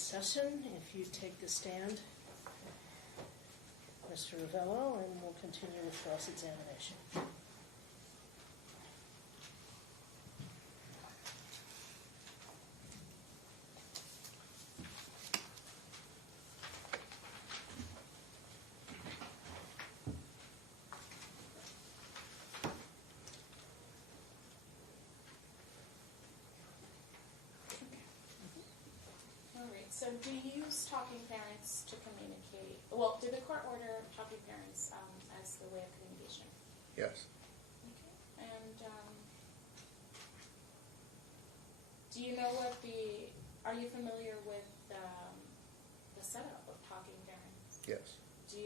session. If you take the stand, Mr. Ravello, and we'll continue with cross-examination. So do you use talking parents to communicate? Well, did the court order talking parents as the way of communication? Yes. Okay. And do you know what are you familiar with the setup of talking parents? Yes.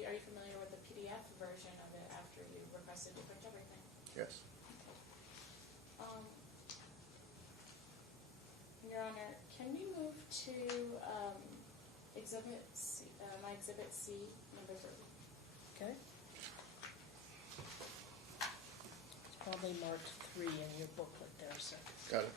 Are you familiar with the PDF version of it after you requested to print everything? Yes. Your Honor, can you move to Exhibit C, my Exhibit C, number 30? Okay? It's probably marked 3 in your booklet there, sir. Got it.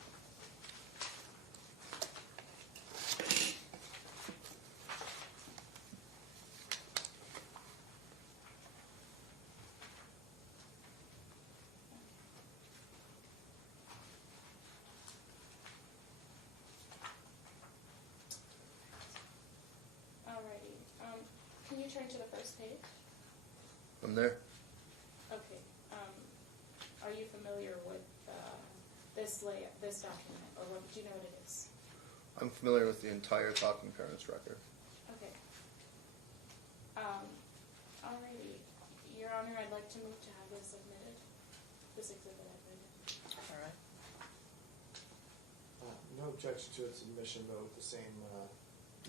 Can you turn to the first page? I'm there. Okay. Are you familiar with this document, or do you know what it is? I'm familiar with the entire Talking Parents record. Okay. Alrighty. Your Honor, I'd like to move to have this submitted. This exhibit, I believe. All right. No objection to its submission, though, with the same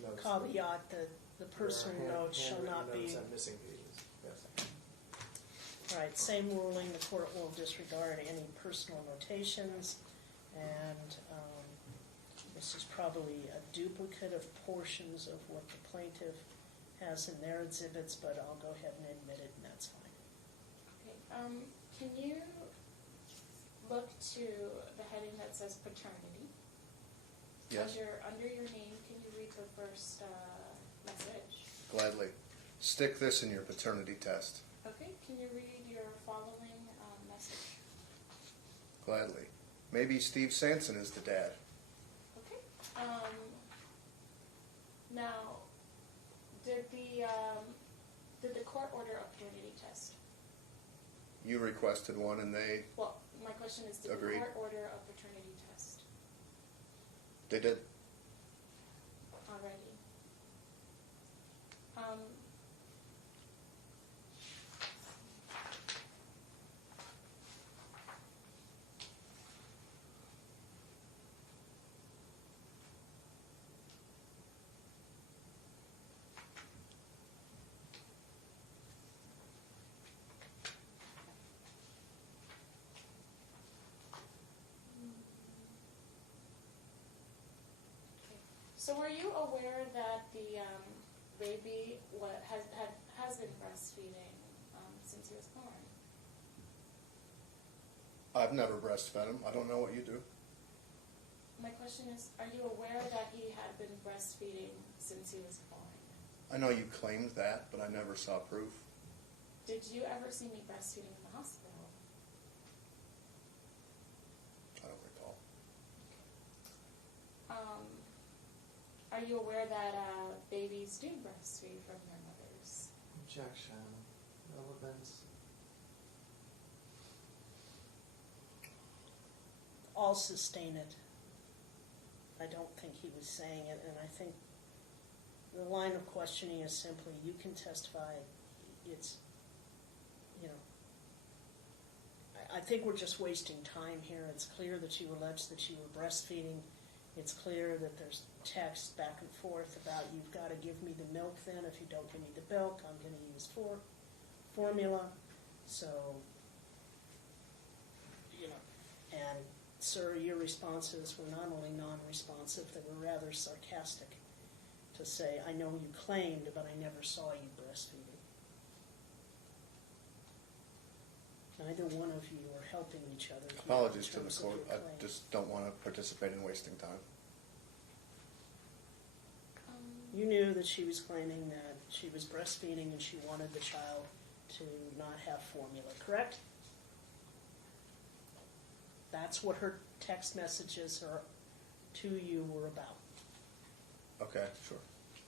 notes. Caveat that the personal notes shall not be... Notes and missing pages. Yes. All right, same ruling, the court will disregard any personal notations, and this is probably a duplicate of portions of what the plaintiff has in their exhibits, but I'll go ahead and admit it, and that's fine. Okay. Can you look to the heading that says paternity? Yes. Under your name, can you read the first message? Gladly. Stick this in your paternity test. Okay. Can you read your following message? Gladly. Maybe Steve Sanson is the dad. Okay. Now, did the court order a paternity test? You requested one, and they Well, my question is, did agreed. the court order a paternity test? They did. Already. So were you aware that the baby has been breastfeeding since he was born? I've never breastfed him. I don't know what you do. My question is, are you aware that he had been breastfeeding since he was born? I know you claimed that, but I never saw proof. Did you ever see me breastfeeding in the hospital? I don't recall. Are you aware that babies do breastfeed from their mothers? Objection. Relevance. I'll sustain it. I don't think he was saying it, and I think the line of questioning is simply, you can testify, it's, I think we're just wasting time here. It's clear that you allege that you were breastfeeding. It's clear that there's text back and forth about you've got to give me the milk then. If you don't give me the milk, I'm going to use formula. So, and sir, your responses were not only non-responsive, they were rather sarcastic to say, I know you claimed, but I never saw you breastfeeding. Neither one of you are helping each other here. Apologies in to the terms of court. your I claim. just don't want to participate in wasting time. You knew that she was claiming that she was breastfeeding and she wanted the child to not have formula, correct? That's what her text messages to you were about. Okay, sure.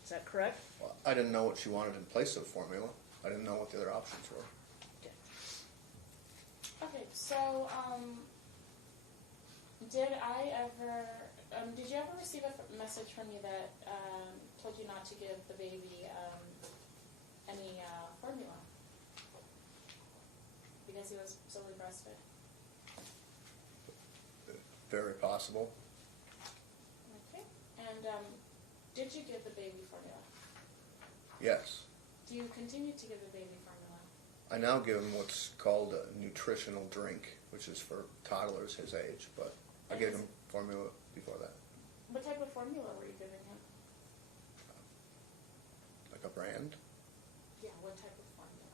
Is that correct? Well, I didn't know what she wanted in place of formula. I didn't know what the other options were. Okay. Okay, so, did you ever receive a message from me that told you not to give the baby any formula? Because he was solely breastfed? Very possible. Okay, and did you give the baby formula? Yes. Do you continue to give the baby formula? I now give him what's called a nutritional drink, which is for toddlers his age, but I gave him formula before that. What type of formula were you giving him? Like a brand? Yeah, what type of formula?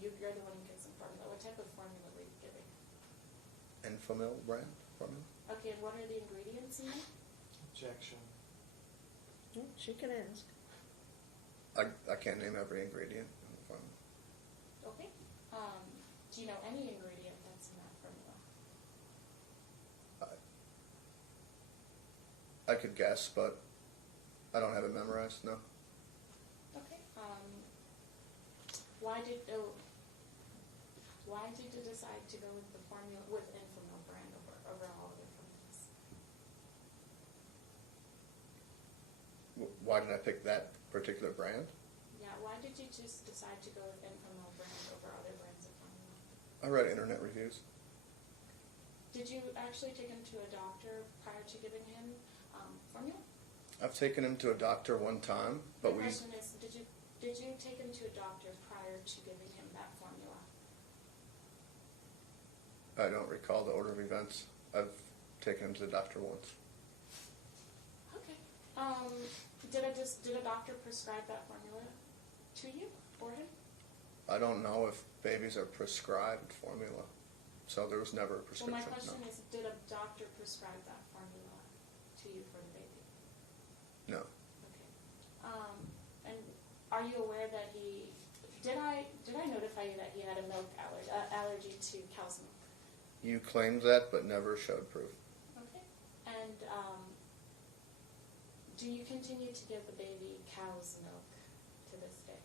You're the one who gives him formula. What type of formula were you giving? Enfamil brand formula? Okay, and what are the ingredients in it? Objection. She can ask. I can't name every ingredient in the formula. Okay. Do you know any ingredient that's in that formula? I could guess, but I don't have it memorized, no. Okay. Why did you decide to go with the formula with Enfamil brand over all other formulas? Why did I pick that particular brand? Yeah. Why did you just decide to go with Enfamil brand over other brands of formula? I read internet reviews. Did you actually take him to a doctor prior to giving him formula? I've taken him to a doctor one time, but My question is, did you take him to a doctor prior to giving him that formula? I don't recall the order of events. I've taken him to the doctor once. Okay. Did a doctor prescribe that formula to you for him? I don't know if babies are prescribed formula, so there was never a prescription. Well, my question no. is, did a doctor prescribe that formula to you for the baby? No. Okay. And are you aware that did I notify you that he had a milk allergy to cow's milk? You claimed that, but never showed proof. Okay. And do you continue to give the baby cow's milk to this day?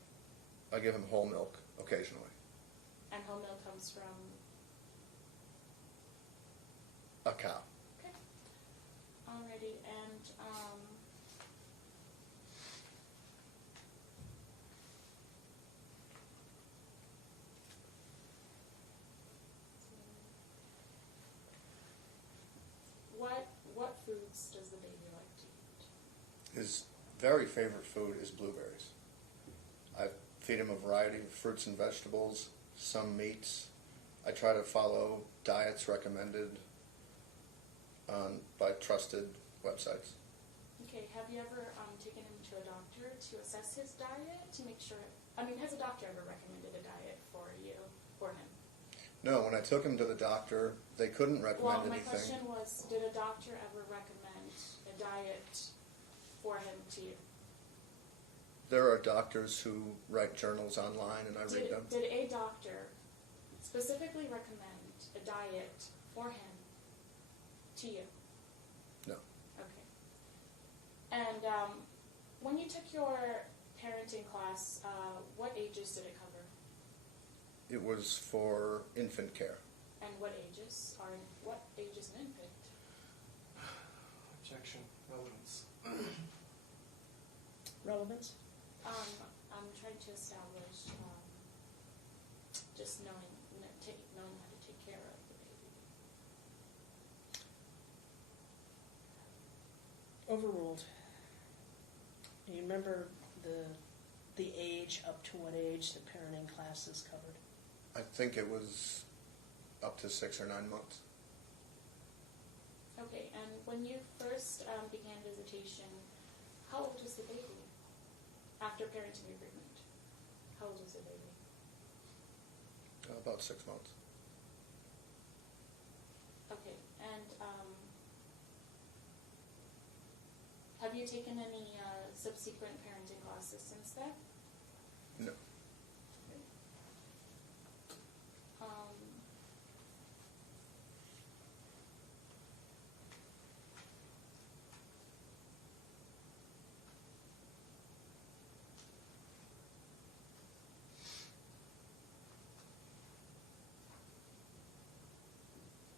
I give him whole milk occasionally. And whole milk comes from? A cow. Okay. Alrighty, and what foods does the baby like to eat? His very favorite food is blueberries. I feed him a variety of fruits and vegetables, some meats. I try to follow diets recommended by trusted websites. Okay, have you ever taken him to a doctor to assess his diet to make sure? Has a doctor ever recommended a diet for him? No, when I took him to the doctor, they couldn't recommend Well, my anything. question was, did a doctor ever recommend a diet for him to you? There are doctors who write journals online, and I read them. Did a doctor specifically recommend a diet for him to you? No. Okay. And when you took your parenting class, what ages did it cover? It was for infant care. And what age is an infant? Objection. Relevance. Relevance? I'm trying to establish just knowing how to take care of the baby. Overruled. You remember the age, up to what age the parenting classes covered? I think it was up to 6 or 9 months. Okay, and when you first began visitation, how old was the baby? After parenting agreement, how old was the baby? About 6 months. Okay, and have you taken any subsequent parenting classes since then? No. Um,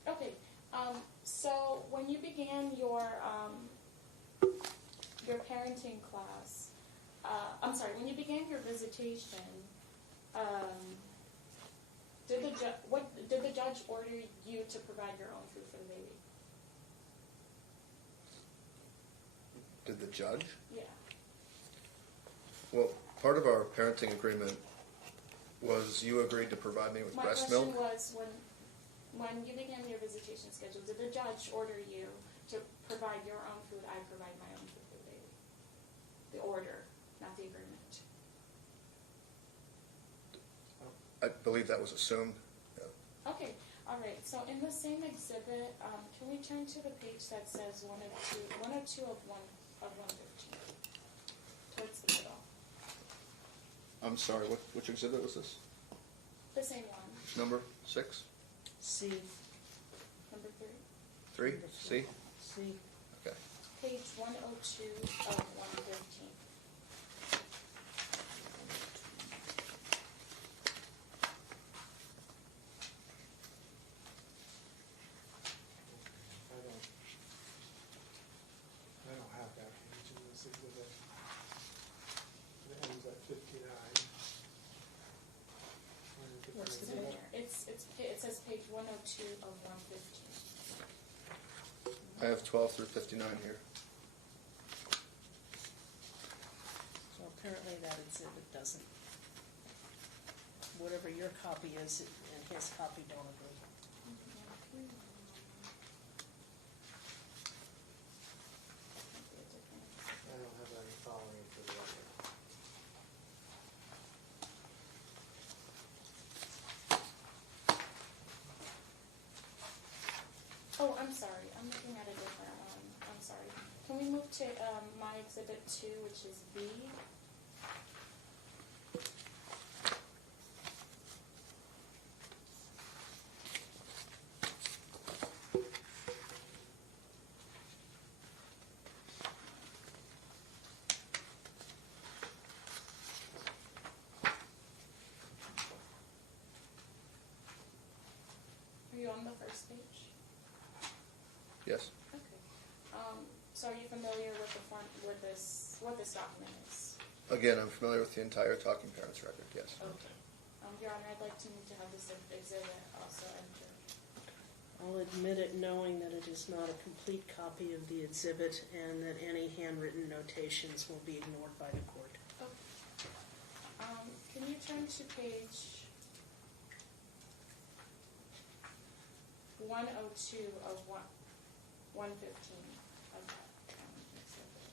Okay, so when you began your parenting class, I'm sorry, when you began your visitation, did the judge order you to provide your own food for the baby? Did the judge? Yeah. Well, part of our parenting agreement was you agreed to provide me with My breast question milk. was, when you began your visitation schedule, did the judge order you to provide your own food? I provide my own food for the baby. The order, not the agreement. I believe that was assumed. Yeah. Okay, all right. So in the same exhibit, can we turn to the page that says 102 of 115, towards the middle? I'm sorry, which exhibit was this? The same one, Number 6? C, number 3? C? C. Okay. page 102 of 115. I don't have that page in this exhibit. It ends at 59. What's It's the in page? there. It says page 102 of 115. I have 12 through 59 here. So apparently that exhibit doesn't, whatever your copy is and his copy don't agree. I don't have any following for the record. Oh, I'm sorry. I'm looking at a different one. I'm sorry. Can we move to my exhibit 2, which is B? Are you on the first page? Yes. Okay. So are you familiar with the form, with this, what this document is? Again, I'm familiar with the entire Talking Parents record, yes. Okay. Your Honor, I'd like to move to have this exhibit also entered. I'll admit it knowing that it is not a complete copy of the exhibit and that any handwritten notations will be ignored by the court. Okay. Can you turn to page 102 of 115 of that exhibit?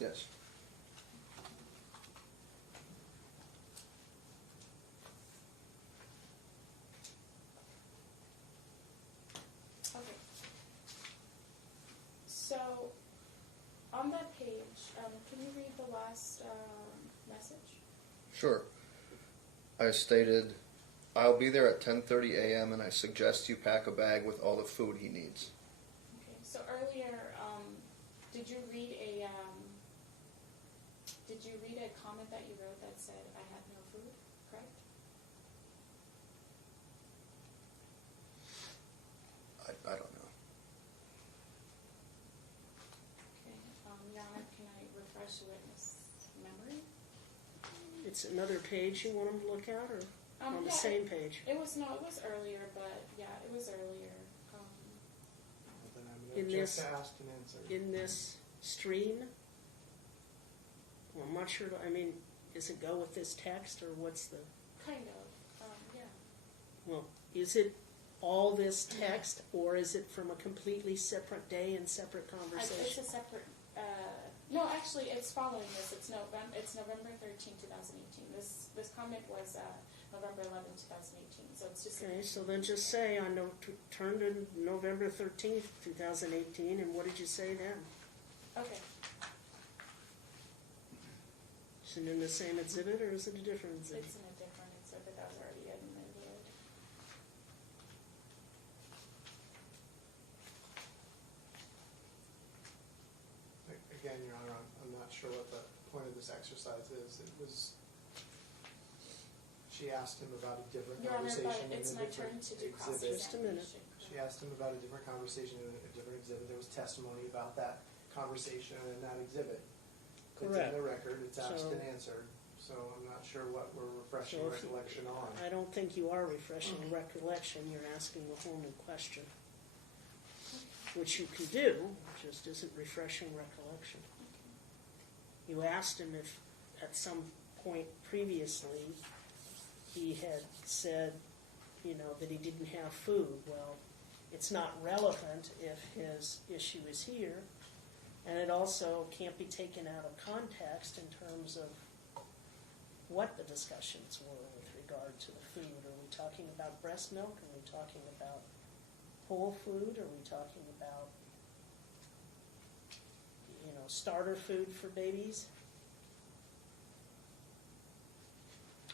Yes. Okay. So, on that page, can you read the last message? Sure. I stated, I'll be there at 10:30 a.m. and I suggest you pack a bag with all the food he needs. Okay. So earlier, did you read a comment that you wrote that said, "I had no food," correct? I don't know. Okay. Your Honor, can I refresh the witness' memory? It's another page you want them to look at, or on the Yeah, same page? It was earlier, but yeah, it was earlier. Well, then I'm In going to just this- ask and answer. In this stream? Well, I'm not sure, I mean, does it go with this text, or what's the, Kind of. Yeah. well, is it all this text, or is it from a completely separate day and separate It's conversation? a separate. No, actually, it's following this. It's November 13, 2018. This comment was November 11, 2018. So it's just Okay, so then just say on turn to November 13th, 2018, and what did you say then? okay. Is it in the same exhibit or is it a different exhibit? It's in a different exhibit that was already amended. Again, Your Honor, I'm not sure what the point of this exercise is. It was, she asked him about a different Your Honor, conversation but in it's a my turn different to do exhibit. Just a minute. cross-examination. She asked him about a different conversation in a different exhibit. There was testimony about that conversation in that exhibit. It's Correct. in the record, it's asked So- and answered, so I'm not sure what we're refreshing So if you- recollection on. I don't think you are refreshing recollection, you're asking a whole new question. Which you can do, it just isn't refreshing recollection. You asked him if at some point previously he had said, you know, that he didn't have food. Well, it's not relevant if his issue is here, and it also can't be taken out of context in terms of what the discussions were with regard to the food. Are we talking about breast milk? Are we talking about whole food? Are we talking about, you know, starter food for babies?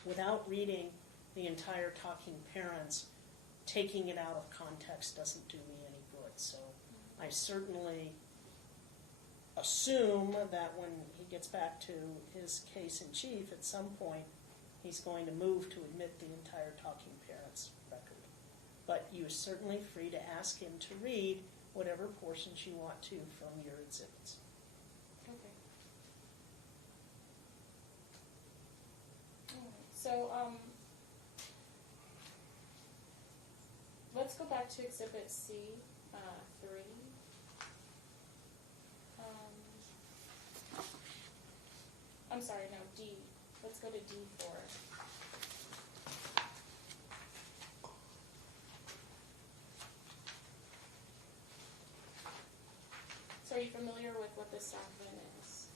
Without reading the entire Talking Parents, taking it out of context doesn't do me any good. So I certainly assume that when he gets back to his case in chief, at some point, he's going to move to admit the entire Talking Parents record. But you're certainly free to ask him to read whatever portions you want to from your exhibits. Okay. Alright, so, let's go back to Exhibit C, 3. I'm sorry, no, D. Let's go to D4. So are you familiar with what this document is?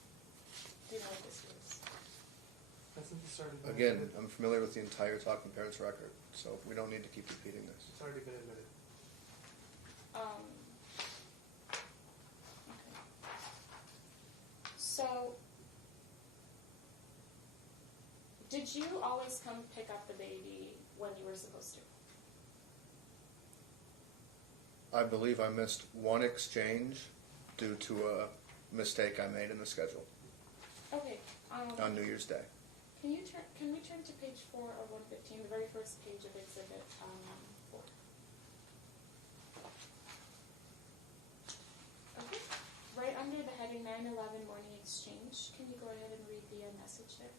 Do you know what this is? Hasn't this already been Again, admitted? I'm familiar with the entire Talking Parents record, so we don't need to keep repeating this. It's already been admitted. Okay. So, did you always come pick up the baby when you were supposed to? I believe I missed one exchange due to a mistake I made in the schedule Okay. on New Year's Day. Can we turn to page 4 of 115, the very first page of Exhibit 4? Okay. Right under the heading 9/11 Morning Exchange, can you go ahead and read the message there?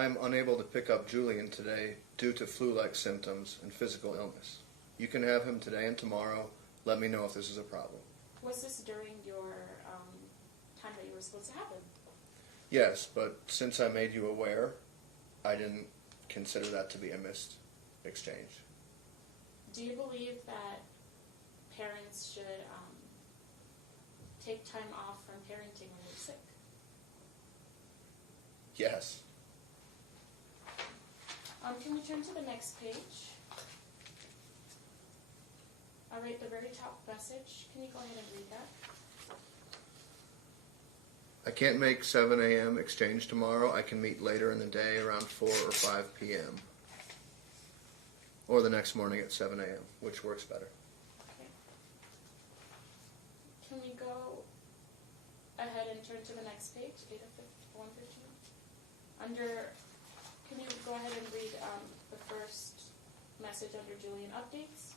I am unable to pick up Julian today due to flu-like symptoms and physical illness. You can have him today and tomorrow. Let me know if this is a problem. Was this during your time that you were supposed to have him? Yes, but since I made you aware, I didn't consider that to be a missed exchange. Do you believe that parents should take time off from parenting when they're sick? Yes. Can we turn to the next page? All right, the very top message. Can you go ahead and read that? I can't make 7 a.m. exchange tomorrow. I can meet later in the day around 4 or 5 p.m. Or the next morning at 7 a.m., which works better. Okay. Can we go ahead and turn to the next page, 8 of 115? Can you go ahead and read the first message under Julian updates?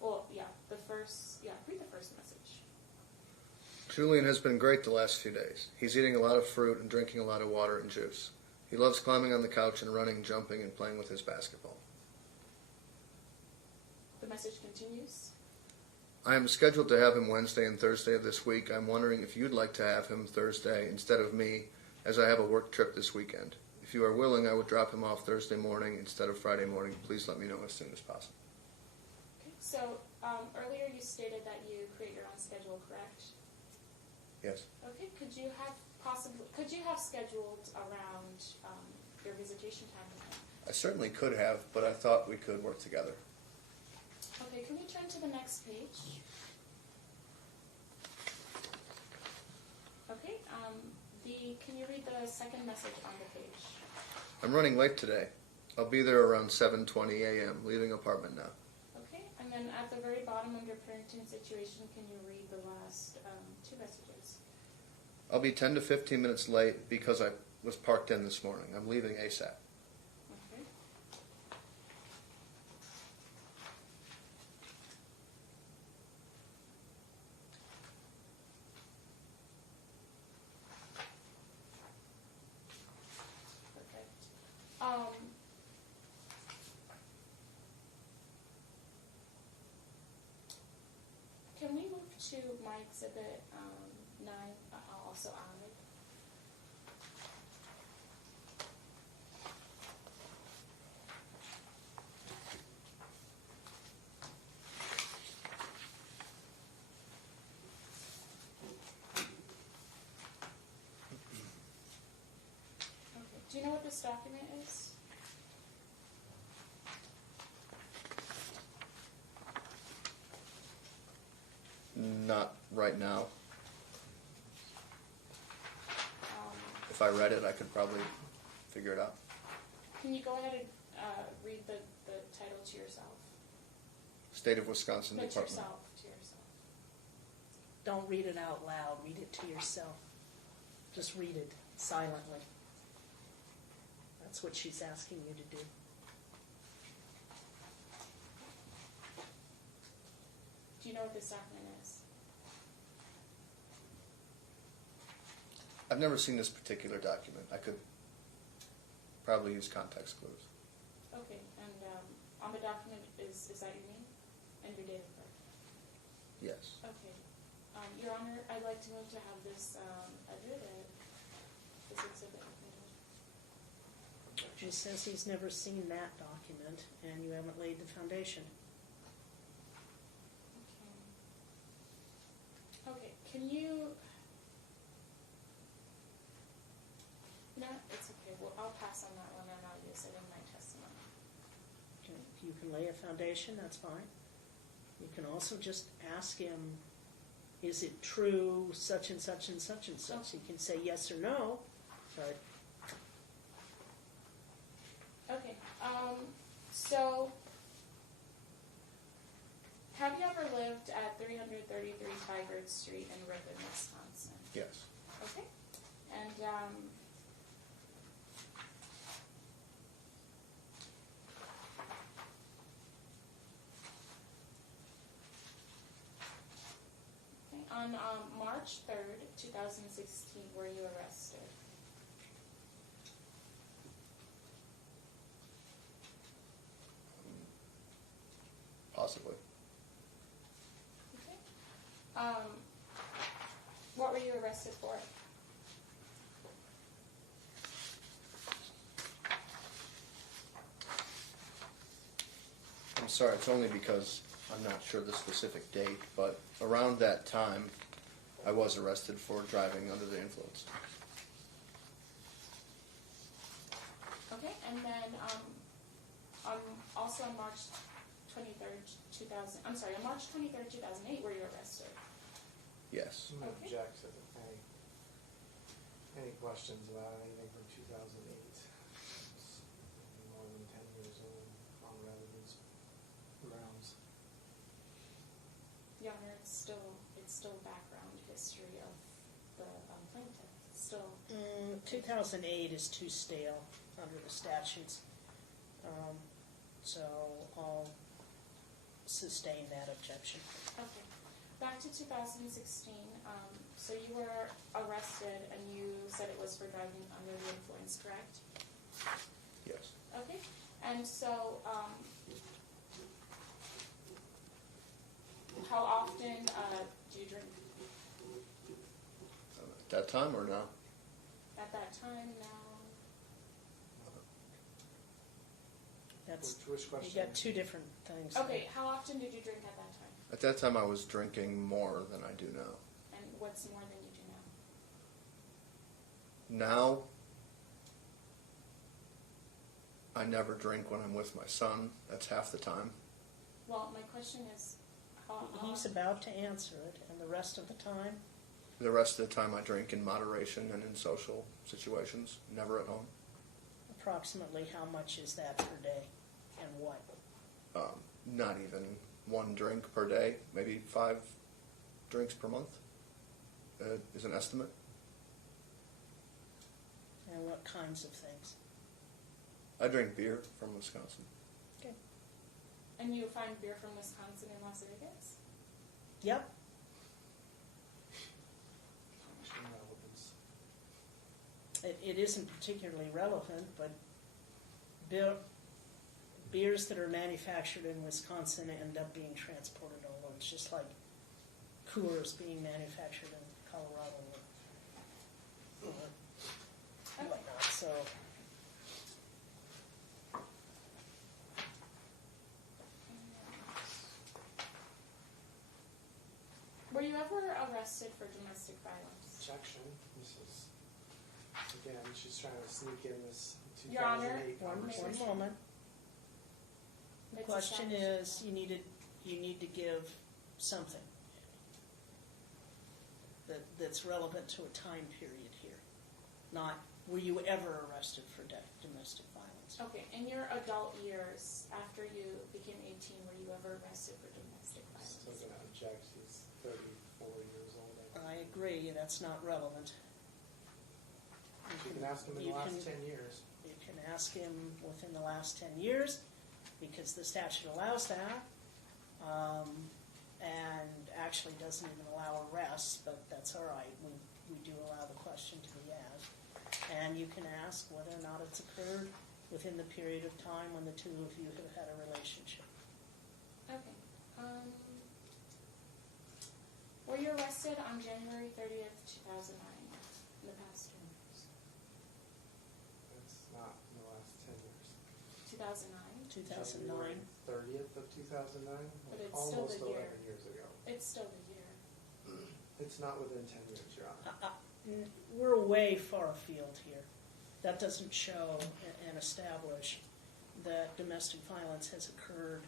Well, yeah, read the first message. Julian has been great the last few days. He's eating a lot of fruit and drinking a lot of water and juice. He loves climbing on the couch and running, jumping, and playing with his basketball. The message continues. I am scheduled to have him Wednesday and Thursday of this week. I'm wondering if you'd like to have him Thursday instead of me, as I have a work trip this weekend. If you are willing, I would drop him off Thursday morning instead of Friday morning. Please let me know as soon as possible. Okay. So earlier you stated that you create your own schedule, correct? Yes. Okay. Could you have scheduled around your visitation time with him. I certainly could have, but I thought we could work together. Okay, can we turn to the next page? Okay, can you read the second message on the page? I'm running late today. I'll be there around 7:20 a.m., leaving apartment now. Okay, and then at the very bottom under parenting situation, can you read the last two messages? I'll be 10 to 15 minutes late because I was parked in this morning. I'm leaving ASAP. Okay. Perfect. Can we move to my exhibit 9, also I? Okay. Do you know what this document is? Not right now. Um, If I read it, I could probably figure it out. Can you go ahead and read the title to yourself? State of Wisconsin No, to Department. yourself. To yourself. Don't read it out loud, read it to yourself. Just read it silently. That's what she's asking you to do. Do you know what this document is? I've never seen this particular document. I could probably use context clues. Okay, and on the document, is that your name and your date of birth? Yes. Okay. Your Honor, I'd like to move to have this edited, this exhibit. She says he's never seen that document, and you haven't laid the foundation. Okay, can you... No, it's okay. Well, I'll pass on that one and I'll use it in my testimony. Okay, if you can lay a foundation, that's fine. You can also just ask him, is it true, such and such and such and such? He can say yes or no, but Okay, so have you ever lived at 333 Tigard Street in Ripon, Wisconsin? Yes. Okay, and on March 3rd, 2016, were you arrested? Possibly. Okay. What were you arrested for? I'm sorry, it's only because I'm not sure the specific date, but around that time, I was arrested for driving under the influence. Okay, and then also on March 23rd, 2000. I'm sorry, on March 23rd, 2008, were you arrested? Yes. I'm gonna Okay. object to any questions about anything from 2008. It's more than 10 years old on residence grounds. Your Honor, it's still background history of the plaintiff. It's still 2008 is too stale under the statutes. So I'll sustain that objection. okay. Back to 2016. So you were arrested, and you said it was for driving under the influence, correct? Yes. Okay. And so, how often do you drink? At that time or now? At that time, now? That's, Which you question? got two different things. Okay, how often did you drink at that time? At that time, I was drinking more than I do now. And what's more than you do now? Now, I never drink when I'm with my son. That's half the time. Well, my question is, how He's about to answer it, and the rest of the time, The rest of the time I drink in moderation and in social situations, never at home. approximately how much is that per day, and what? Not even one drink per day, maybe 5 drinks per month is an estimate. And what kinds of things? I drink beer from Wisconsin. Okay. and you find beer from Wisconsin in Las Vegas? Yep. It isn't particularly relevant, but beers that are manufactured in Wisconsin end up being transported all over. It's just like Coors being manufactured in Colorado or whatnot. So Were you ever arrested for domestic violence? Objection. This is, again, she's trying to sneak in this Your Honor, 2008 one conversation. moment. The It's question established. is, you need to give something that's relevant to a time period here. Not, were you ever arrested for domestic violence? Okay, in your adult years, after you became 18, were you ever arrested for domestic Still violence? going to object. She's 34 years old. I agree, that's not relevant. You can ask him in the last 10 years. You can ask him within the last 10 years, because the statute allows that, and actually doesn't even allow arrests, but that's all right. We do allow the question to be asked. And you can ask whether or not it's occurred within the period of time when the two of you have had a relationship. Okay. Were you arrested on January 30th, 2009, in the past 2 years? That's not in the last 10 years. 2009? 2009. January 30th of 2009? But it's still Almost the year. 11 years ago. It's still the year. It's not within 10 years, Your Honor. We're way far afield here. That doesn't show and establish that domestic violence has occurred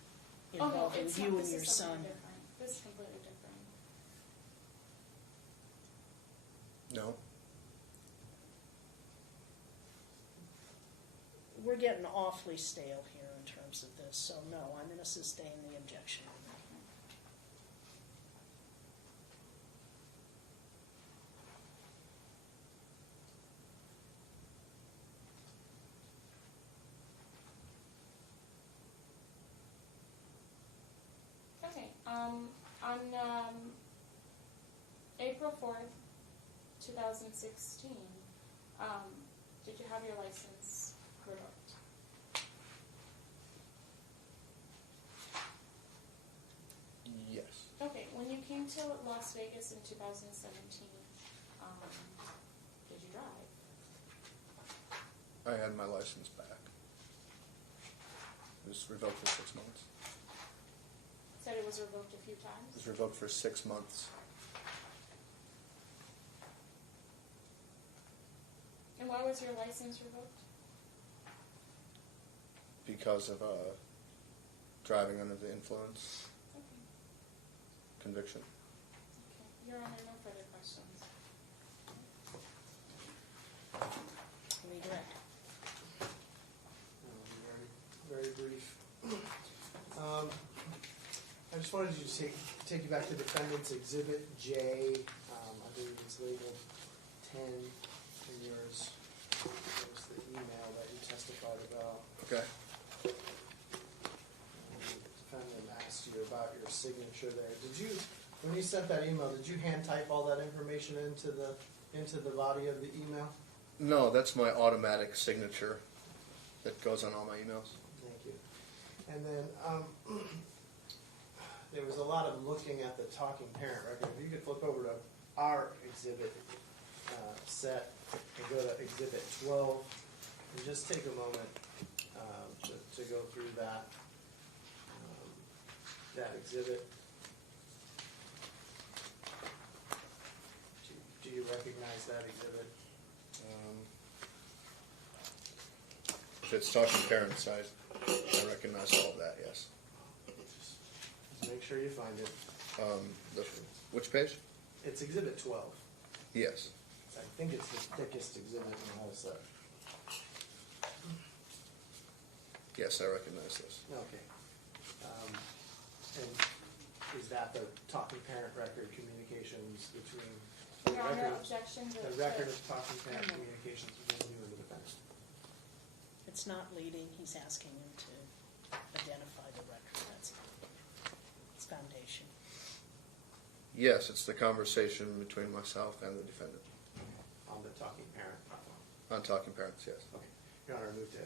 Oh, no, involving it's you not. and This your is son. something different. This is completely different. No. We're getting awfully stale here in terms of this, so no, I'm going to sustain the objection. Okay. On April 4th, 2016, did you have your license revoked? Yes. Okay. When you came to Las Vegas in 2017, did you drive? I had my license back. It was revoked for 6 months. Said it was revoked a few It times. was revoked for 6 months. And why was your license revoked? Because of driving under the influence Okay. conviction. Okay. Your Honor, no further questions. Redirect. Very, very brief. I just wanted to take you back to Defendant's Exhibit J. I believe it's labeled 10 in yours. It was the email that you testified about. Okay. The defendant asked you about your signature there. Did you, when you sent that email, did you hand type all that information into the body of the email? No, that's my automatic signature that goes on all my emails. Thank you. And then there was a lot of looking at the talking parent record. If you could flip over to our exhibit set and go to Exhibit 12 and just take a moment to go through that exhibit. Do you recognize that exhibit? If it's talking parent side, I recognize all of that, yes. Just make sure you find it. Which page? It's Exhibit 12. Yes. I think it's the thickest exhibit in the whole set. Yes, I recognize this. Okay. And is that the talking parent record communications between the Your Honor, record, objection to. the record of talking parent communications between you and the defendant? It's not leading, he's asking him to identify the record, that's its foundation. Yes, it's the conversation between myself and the defendant. On the talking parent. On talking parents, yes. Okay. Your Honor, I move to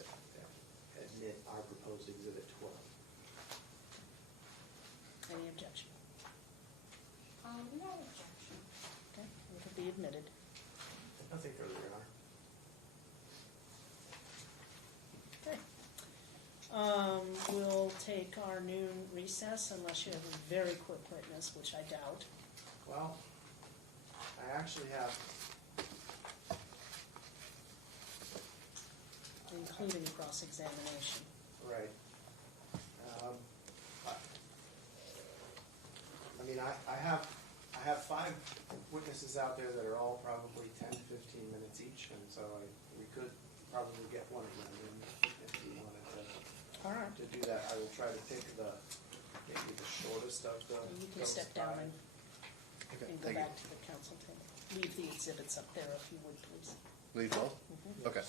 admit our proposed Exhibit 12. Any objection? No objection. Okay, it will be admitted. Nothing further, Your Honor. Okay. We'll take our noon recess unless you have a very quick witness, which I doubt. Well, I actually have, Including cross-examination. right. I mean, I have 5 witnesses out there that are all probably 10 to 15 minutes each, and so we could probably get one of them in if you wanted All right. to do that. I will try to pick maybe the shortest of You can those step down 5. and Okay, go thank you. back to the council table. Leave the exhibits up there if you would, please. Leave all? Okay.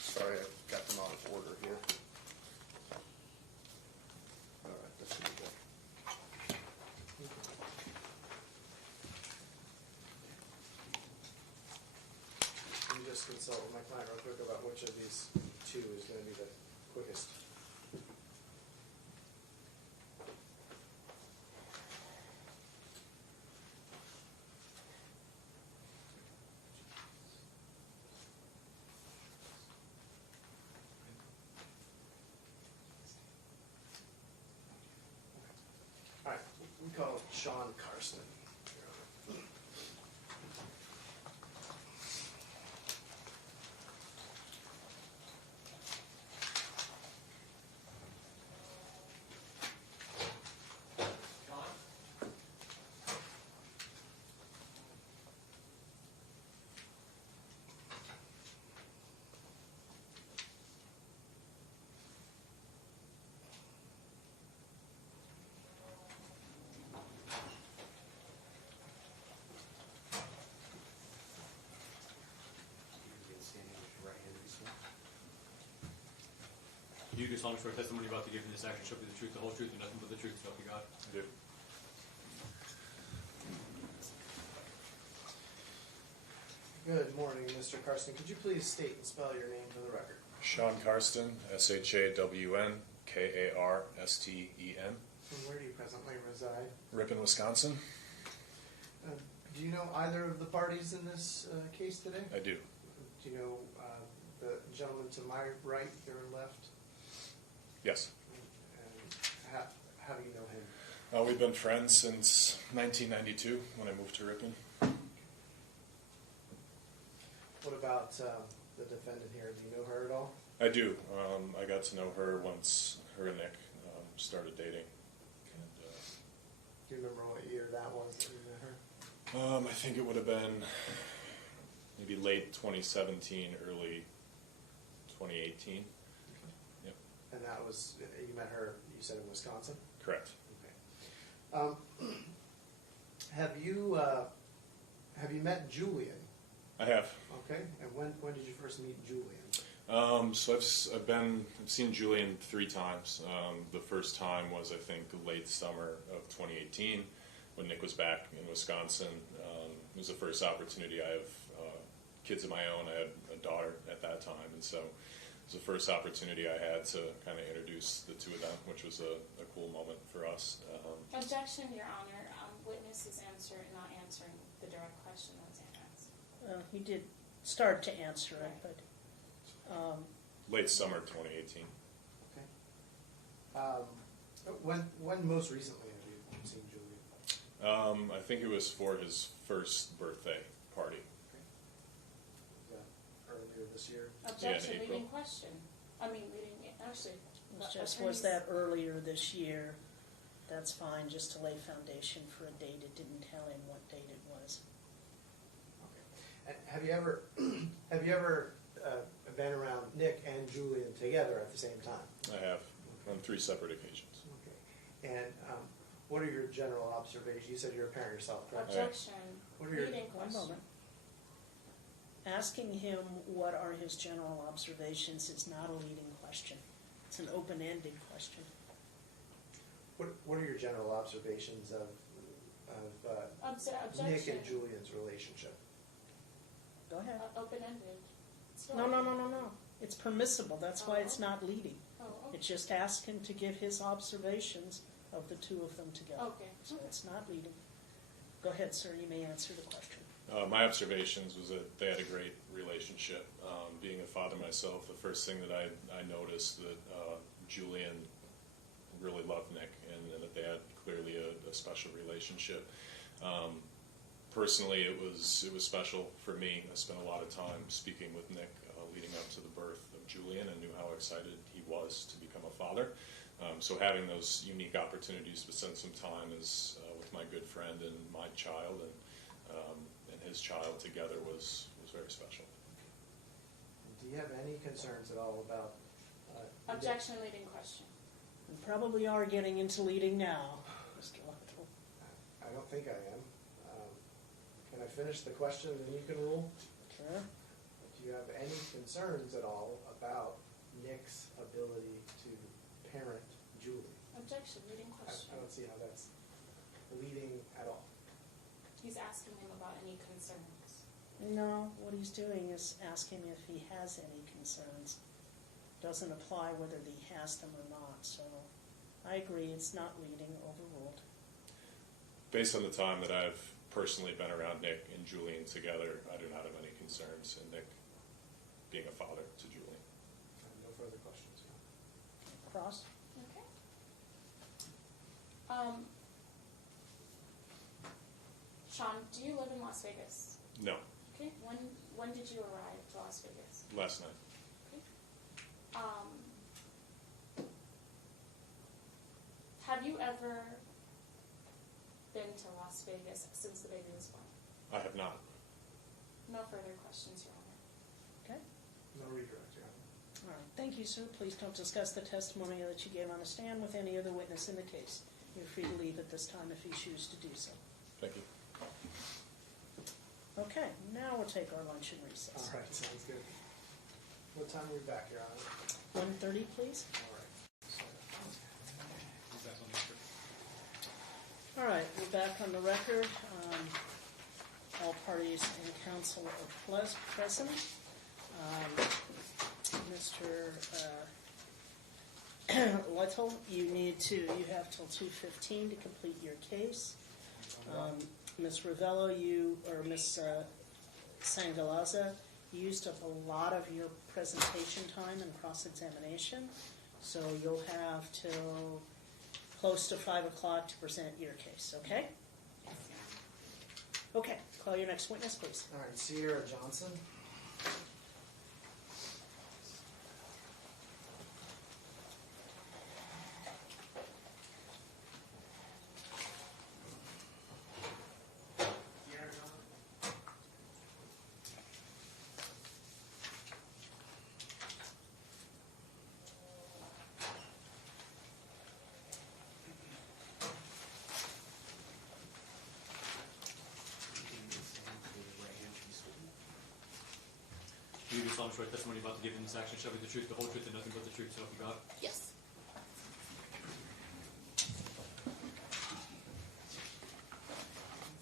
Sorry, I got them out of order here. All right, that should be good. Let me just consult with my client real quick about which of these 2 is going to be the quickest. All right, we call Sean Karsten. You do solemnly swear testimony about to give in this action shall be the truth, the whole truth, and nothing but the truth, so help you God. I do. Good morning, Mr. Karsten. Could you please state and spell your name for the record? Sean Karsten, SHAWN, KARSTEN, And where do you presently reside? Ripon, Wisconsin. Do you know either of the parties in this case today? I do. Do you know the gentleman to my right, your left? Yes. And how do you know him? We've been friends since 1992 when I moved to Ripon. What about the defendant here? Do you know her at all? I do. I got to know her once her and Nick started dating. And, Do you remember what year that was that you met her? I think it would have been maybe late 2017, early 2018. Yep. And that was, you met her, you said in Wisconsin? Correct. Okay. Have you met Julian? I have. Okay. And when did you first meet Julian? So I've seen Julian 3 times. The first time was, I think, late summer of 2018 when Nick was back in Wisconsin. It was the first opportunity. I have kids of my own. I had a daughter at that time, and so it was the first opportunity I had to kind of introduce the 2 of them, which was a cool moment for us. Objection, Your Honor. Witness is not answering the direct question that was asked. He did start to answer it, but Late summer 2018. Okay. When most recently have you seen Julian? I think it was for his first birthday party. this year. Objection, April. leading question. I mean, leading, actually. It's just, was that earlier this year? That's fine, just to lay foundation for a date. It didn't tell him what date it was. Okay. And have you ever been around Nick and Julian together at the same time? I have on 3 separate occasions. Okay. And what are your general observations? You said you're a parent yourself, correct? Objection, What are your- leading One question. moment. Asking him what are his general observations is not a leading question. It's an open-ended question. What are your general observations of Objection. Nick and Julian's relationship? Go ahead. Open-ended. Still No. open. It's permissible. That's why it's not leading. Oh, okay. It's just ask him to give his observations of the two of them together. Okay. So it's not leading. Go ahead, sir. You may answer the question. My observations was that they had a great relationship. Being a father myself, the first thing that I noticed that Julian really loved Nick, and that they had clearly a special relationship. Personally, it was special for me. I spent a lot of time speaking with Nick leading up to the birth of Julian, and knew how excited he was to become a father. So having those unique opportunities to spend some time with my good friend and my child and his child together was very special. Do you have any concerns at all about? Objection, leading question. We probably are getting into leading now, Mr. Luttrell. I don't think I am. Can I finish the question and then you can rule? Sure. Do you have any concerns at all about Nick's ability to parent Julie? Objection, leading question. I don't see how that's leading at all. He's asking him about any concerns. No, what he's doing is asking if he has any concerns. Doesn't apply whether he has them or not, so I agree, it's not leading, overruled. Based on the time that I've personally been around Nick and Julian together, I do not have any concerns in Nick being a father to Julian. No further questions. Cross? Okay. Sean, do you live in Las Vegas? No, Okay. When did you arrive to Las Vegas? last night. Have you ever been to Las Vegas since the baby was born? I have not. No further questions, Your Honor. Okay. No redirect, Your Honor. All right, thank you, sir. Please don't discuss the testimony that you gave on the stand with any other witness in the case. You're free to leave at this time if you choose to do so. Thank you. Okay, now we'll take our lunch and recess. All right, sounds good. What time are we back, Your Honor? 1:30, please. All right. That's on the record. All right, we're back on the record. All parties and counsel are present. Mr. Little, you have till 2:15 to complete your case. Ms. Ravello, Ms. Sangalaza, you used up a lot of your presentation time and cross-examination, so you'll have till close to 5 o'clock to present your case, okay? Yes, Your Honor. Okay, call your next witness, please. All right, Sierra Johnson. Do you solemnly swear testimony about to give in this action shall be the truth, the whole truth, and nothing but the truth, so help you God? Yes.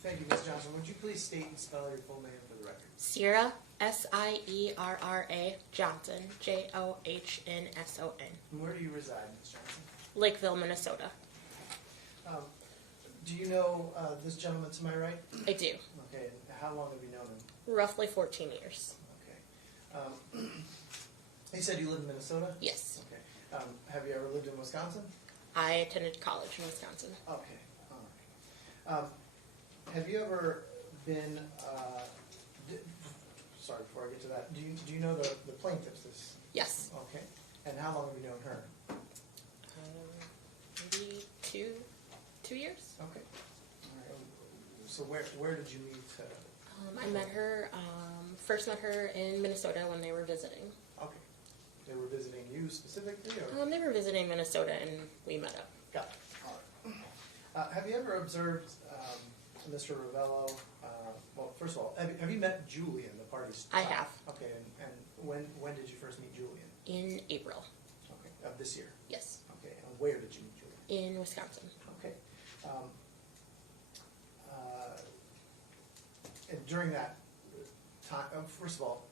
Thank you, Ms. Johnson. Would you please state and spell your full name for the record? Sierra, Sierra, Johnson, Johnsson. And where do you reside, Ms. Johnson? Lakeville, Minnesota. Do you know this gentleman to my right? I do. Okay, and how long have you known him? Roughly 14 years. Okay. You said you live in Minnesota? Yes. Okay. Have you ever lived in Wisconsin? I attended college in Wisconsin. Okay, all right. Have you ever been, sorry, before I get to that, do you know the plaintiffs? This Yes. okay. And how long have you known her? Maybe two years. Okay. All right. So where did you meet? I met her, first met her in Minnesota when they were visiting. Okay. They were visiting you specifically, or? They were visiting Minnesota and we met up. Got it. All right. Have you ever observed Mr. Ravello? Well, first of all, have you met Julian, the party's I child? have. Okay, and when did you first meet Julian? In April. Okay, of this year. Yes. Okay, and where did you meet Julian? In Wisconsin. Okay. And during that time, first of all,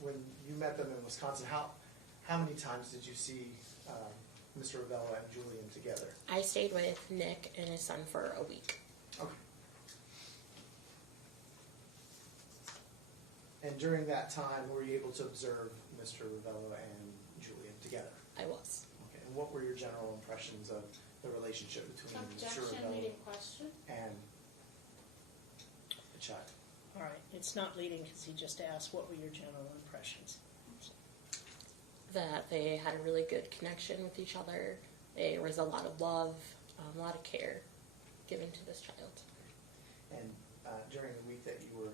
when you met them in Wisconsin, how many times did you see Mr. Ravello and Julian together? I stayed with Nick and his son for a week. Okay. And during that time, were you able to observe Mr. Ravello and Julian together? I was. Okay. And what were your general impressions of the relationship between Mr. Objection, Ravello leading question. and the child? All right, it's not leading because he just asked, what were your general impressions? That they had a really good connection with each other. There was a lot of love, a lot of care given to this child. And during the week that you were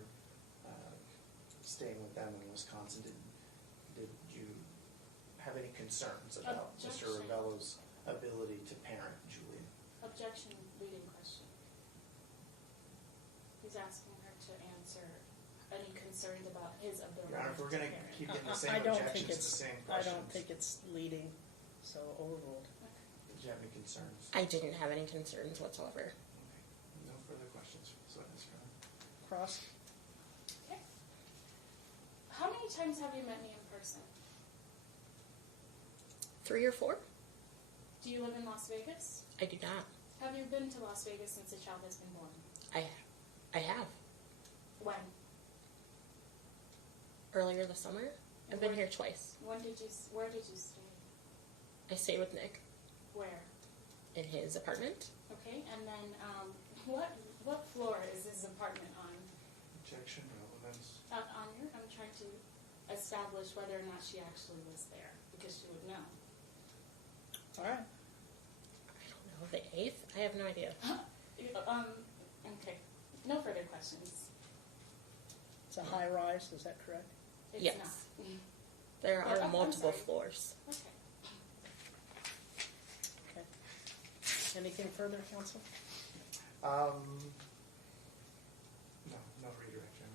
staying with them in Wisconsin, did you have any concerns about Mr. Objection. Ravello's ability to parent Julian? Objection, leading question. He's asking her to answer any concerns about his ability Your Honor, if we're going to parent. keep getting the I same don't think objections to it's, the same I questions. don't think it's leading, so overruled. Did you have any concerns? I didn't have any concerns whatsoever. Okay. No further questions for this witness, Your Honor. Cross? Okay. How many times have you met me in person? 3 or 4? Do you live in Las Vegas? I do not. Have you been to Las Vegas since the child has been born? I have. When? Earlier this summer. I've been here twice. Where did you stay? I stayed with Nick Where? in his apartment. Okay, and then what floor is his apartment on? Objection, relevance. I'm trying to establish whether or not she actually was there because she would know. All right. I don't know, the 8th? I have no idea. Okay. No further questions. It's a high rise, is that correct? It's Yes. not. There Yeah, are I'm multiple sorry. floors. Okay. Okay. Anything further, counsel? No redirect, Your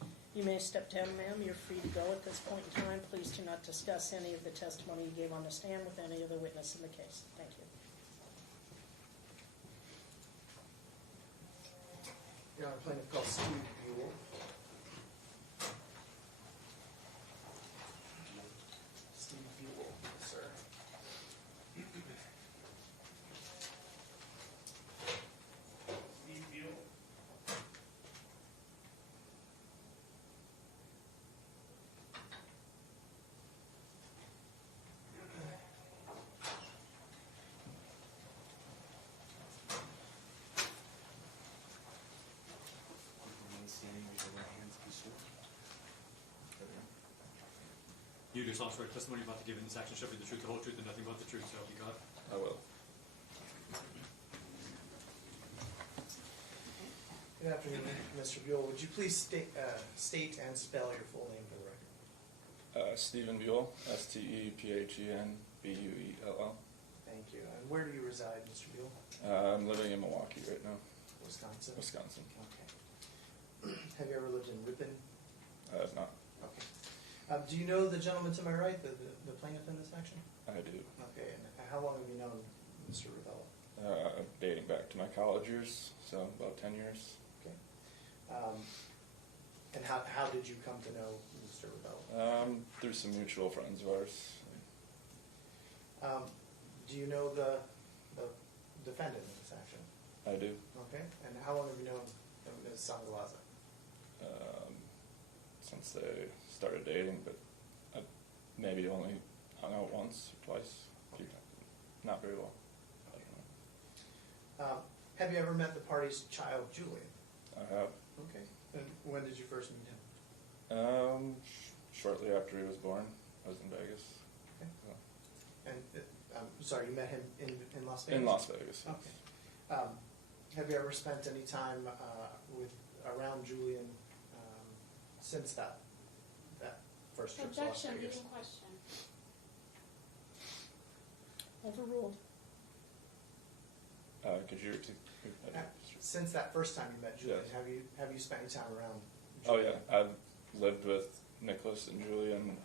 Honor. You may step down, ma'am. You're free to go at this point in time. Please do not discuss any of the testimony you gave on the stand with any other witness in the case. Thank you. Your Honor, plaintiff called Steve Buell. Steve Buell, sir. Steve Buell. You do solemnly swear testimony about to give in this action shall be the truth, the whole truth, and nothing but the truth, so help you God. I will. Good afternoon, Mr. Buell. Would you please state and spell your full name for the record? Stephen Buell, STEPHENBUELL. Thank you. And where do you reside, Mr. Buell? I'm living in Milwaukee right now, Wisconsin? Wisconsin. Okay. Have you ever lived in Ripon? I have not. Okay. Do you know the gentleman to my right, the plaintiff in this action? I do. Okay, and how long have you known Mr. Ravello? Dating back to my college years, so about 10 years. Okay. And how did you come to know Mr. Ravello? Through some mutual friends of ours. Do you know the defendant in this action? I do. Okay. And how long have you known Ms. Sangalaza? Since they started dating, but I maybe only hung out once or twice. Not very well. I don't know. Have you ever met the party's child, Julian? I have. Okay. And when did you first meet him? Shortly after he was born, I was in Vegas. Okay. So, And I'm sorry, you met him in Las Vegas? in Las Vegas. Yes. Okay. Have you ever spent any time around Julian since that first trip to Las Objection, Vegas? leading question. Overruled. Could you repeat? Since that first time you met Julian, Yes. have you spent any time around Oh Julian? yeah, I've lived with Nicholas and Julian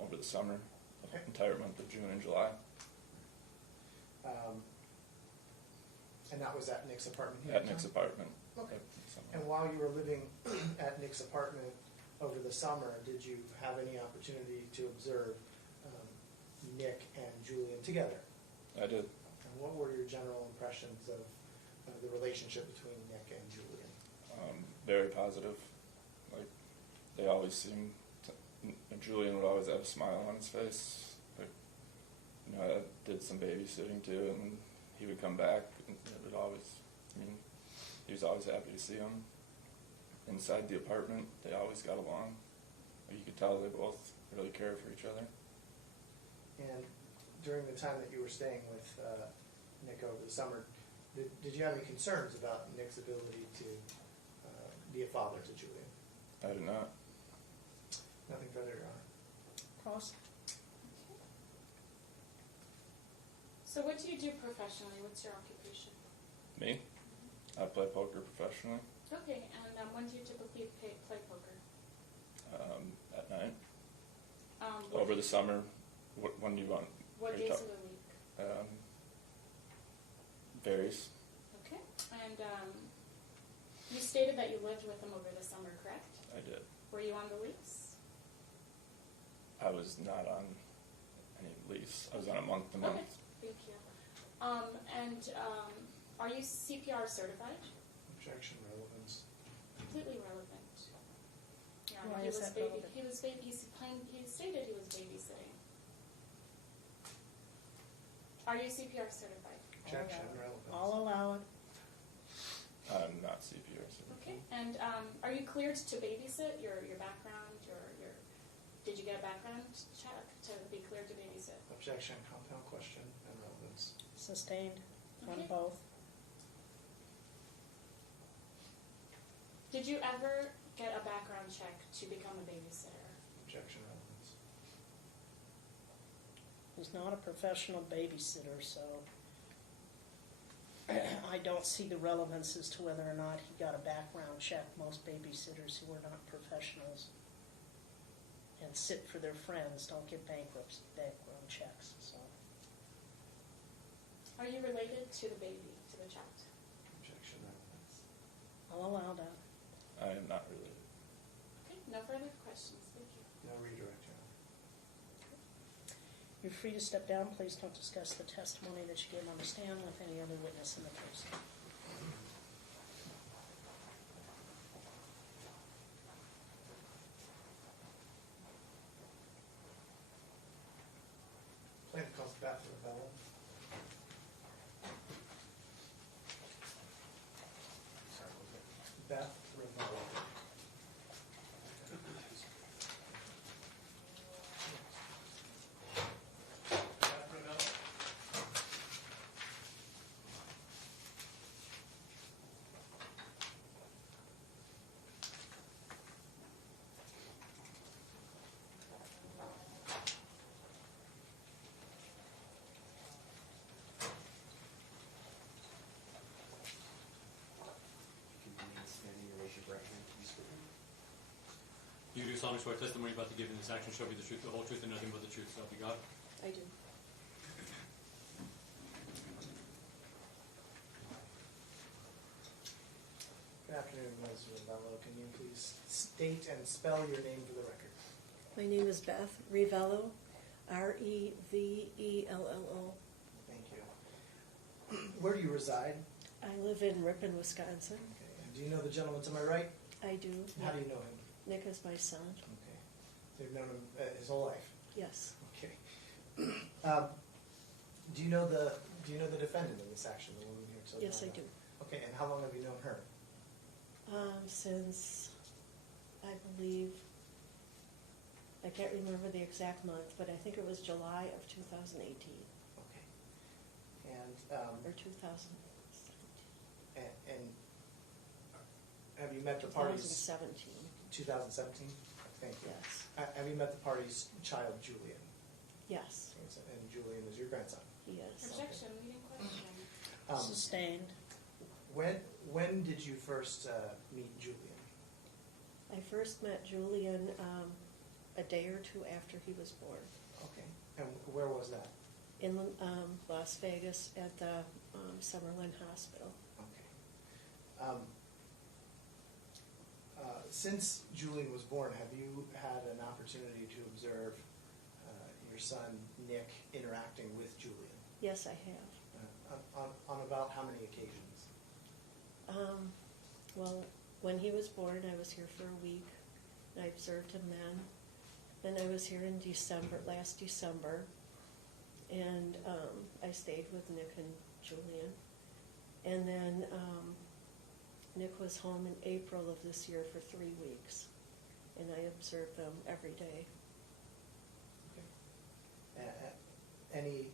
over the summer, the Okay. entire month of June and July. And that was at Nick's apartment here? At Nick's apartment. Okay. Summer. And while you were living at Nick's apartment over the summer, did you have any opportunity to observe Nick and Julian together? I did. And what were your general impressions of the relationship between Nick and Julian? Very positive. Like, they always seemed Julian would always have a smile on his face. Like, you know, I did some babysitting too, and he would come back, and it would always, he was always happy to see him. Inside the apartment, they always got along. You could tell they both really care for each other. And during the time that you were staying with Nick over the summer, did you have any concerns about Nick's ability to be a father to Julian? I did not. Nothing further, Your Honor. Cross. So what do you do professionally? What's your occupation? Me? I play poker professionally Okay, and when do you typically play poker? at night. What- Over the summer, when do you want? What are you days talk- of the week? Varies. Okay, and you stated that you lived with him over the summer, correct? I did. Were you on the lease? I was not on any lease. I was on a month-to-month. Okay, thank you. And are you CPR certified? Objection, relevance. Completely relevant. Yeah, Why he is was that baby. relevant? He was baby. He stated he was babysitting. Are you CPR certified? Objection, relevance. I'll allow it. I'm not CPR certified. Okay. And are you cleared to babysit? Your background, your did you get a background check to be cleared to babysit? Objection, compound question, and relevance. Sustained on Okay. both. Did you ever get a background check to become a babysitter? Objection, relevance. He's not a professional babysitter, so I don't see the relevance as to whether or not he got a background check. Most babysitters who are not professionals and sit for their friends don't get background checks. So Are you related to the baby, to the child? Objection, relevance. I'll allow that. I am not related. Okay, no further questions. Thank you. No redirect, Your Honor. You're free to step down. Please don't discuss the testimony that you gave on the stand with any other witness in the case. Plaintiff calls Beth Ravello. Sorry, what was it? Beth Ravello. Beth Ravello. Can you remain standing and raise your right hand, please? You do solemnly swear testimony about to give in this action shall be the truth, the whole truth, and nothing but the truth, so help you God. I do. Good afternoon, Ms. Ravello. Can you please state and spell your name for the record? My name is Beth Revello, Revello. Thank you. Where do you reside? I live in Ripon, Wisconsin. Okay. And do you know the gentleman to my right? I do. How do you know him? Nick is my son. Okay. So you've known him his whole life? Yes. Okay. Do you know the defendant in this action, the woman here? Yes, I do. Okay, and how long have you known her? Since I believe, I can't remember the exact month, but I think it was July of 2018, Okay. And, or 2017. and have you met the party's? 2017, 2017? Thank you. yes. Have you met the party's child, Julian? Yes, And Julian is your grandson? he is. Objection, leading question. Sustained. When did you first meet Julian? I first met Julian a day or two after he was born Okay. And where was that? in Las Vegas at the Summerlin Hospital. Okay. Since Julian was born, have you had an opportunity to observe your son Nick interacting with Julian? Yes, I have. On about how many occasions? Well, when he was born, I was here for a week, and I observed him then. Then I was here in December, last December, and I stayed with Nick and Julian. And then Nick was home in April of this year for 3 weeks, and I observed them every day. Okay. Any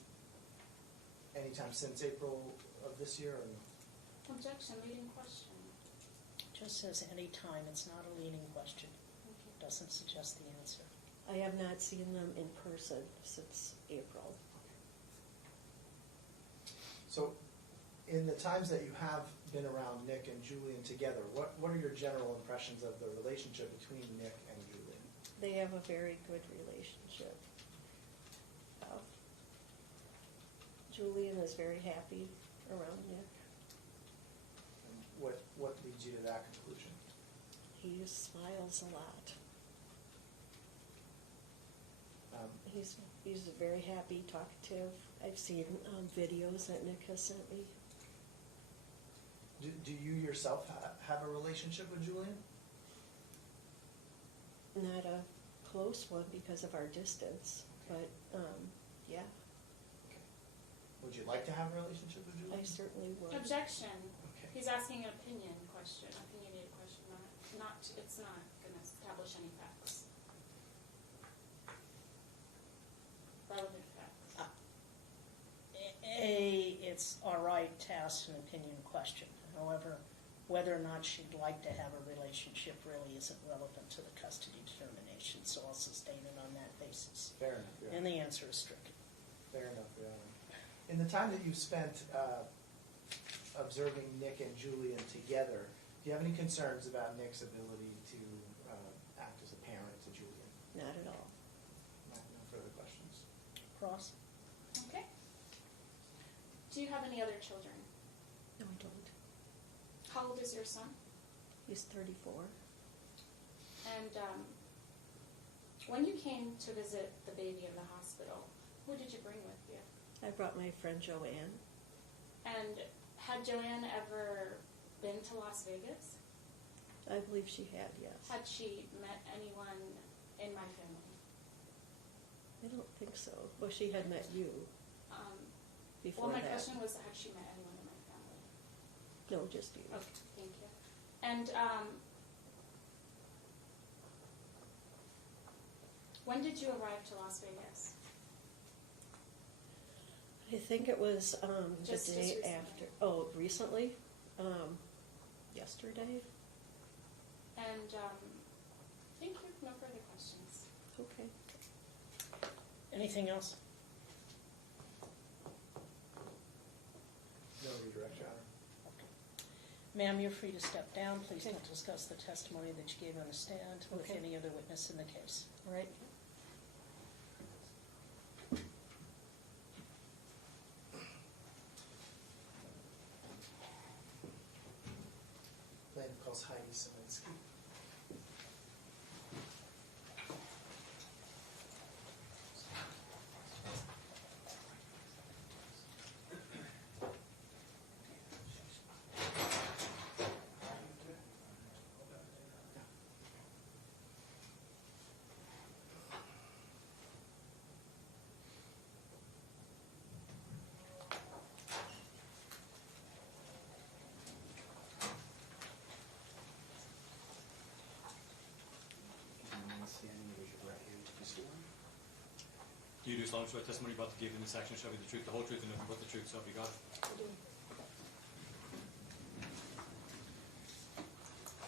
time since April of this year? Or no? Objection, leading question. Just says any time, it's not a leading question. Thank you. Doesn't suggest the answer. I have not seen them in person since April. So, in the times that you have been around Nick and Julian together, what are your general impressions of the relationship between Nick and Julian? They have a very good relationship. Julian is very happy around Nick. And what leads you to that conclusion? He smiles a lot. He's very happy, talkative. I've seen videos that Nick has sent me. Do you yourself have a relationship with Julian? Not a close one because of our distance, but yeah, Okay. Would you like to have a relationship with Julian? I certainly would. Objection. Okay. He's asking an opinionated question, not, it's not gonna establish any facts. Relevant facts. It's all right to ask an opinion question. However, whether or not she'd like to have a relationship really isn't relevant to the custody determination, so I'll sustain it on that basis. Fair enough, Your And Honor. the answer is stricken. Fair enough, Your Honor. In the time that you've spent observing Nick and Julian together, do you have any concerns about Nick's ability to act as a parent to Julian? Not at all. No further questions. Cross? Okay. Do you have any other children? No, I don't. How old is your son? He's 34. And when you came to visit the baby in the hospital, who did you bring with you? I brought my friend Joanne. And had Joanne ever been to Las Vegas? I believe she had, yes. Had she met anyone in my family? I don't think so. Well, she had met you before Well, my that. question was, had she met anyone in my family? No, just you. Okay, thank you. And when did you arrive to Las Vegas? I think it was Just the day recently. after. Oh, recently? Yesterday? And thank you. No further questions. Okay. Anything else? No redirect, Your Honor. Ma'am, you're free to step down. Please Okay. don't discuss the testimony that you gave on the stand with Okay. any other witness in the case. All right. Plaintiff calls Heidi Selinsky. do solemnly swear testimony about to give in this action shall be the truth, the whole truth, and nothing but the truth, so help you God. I do.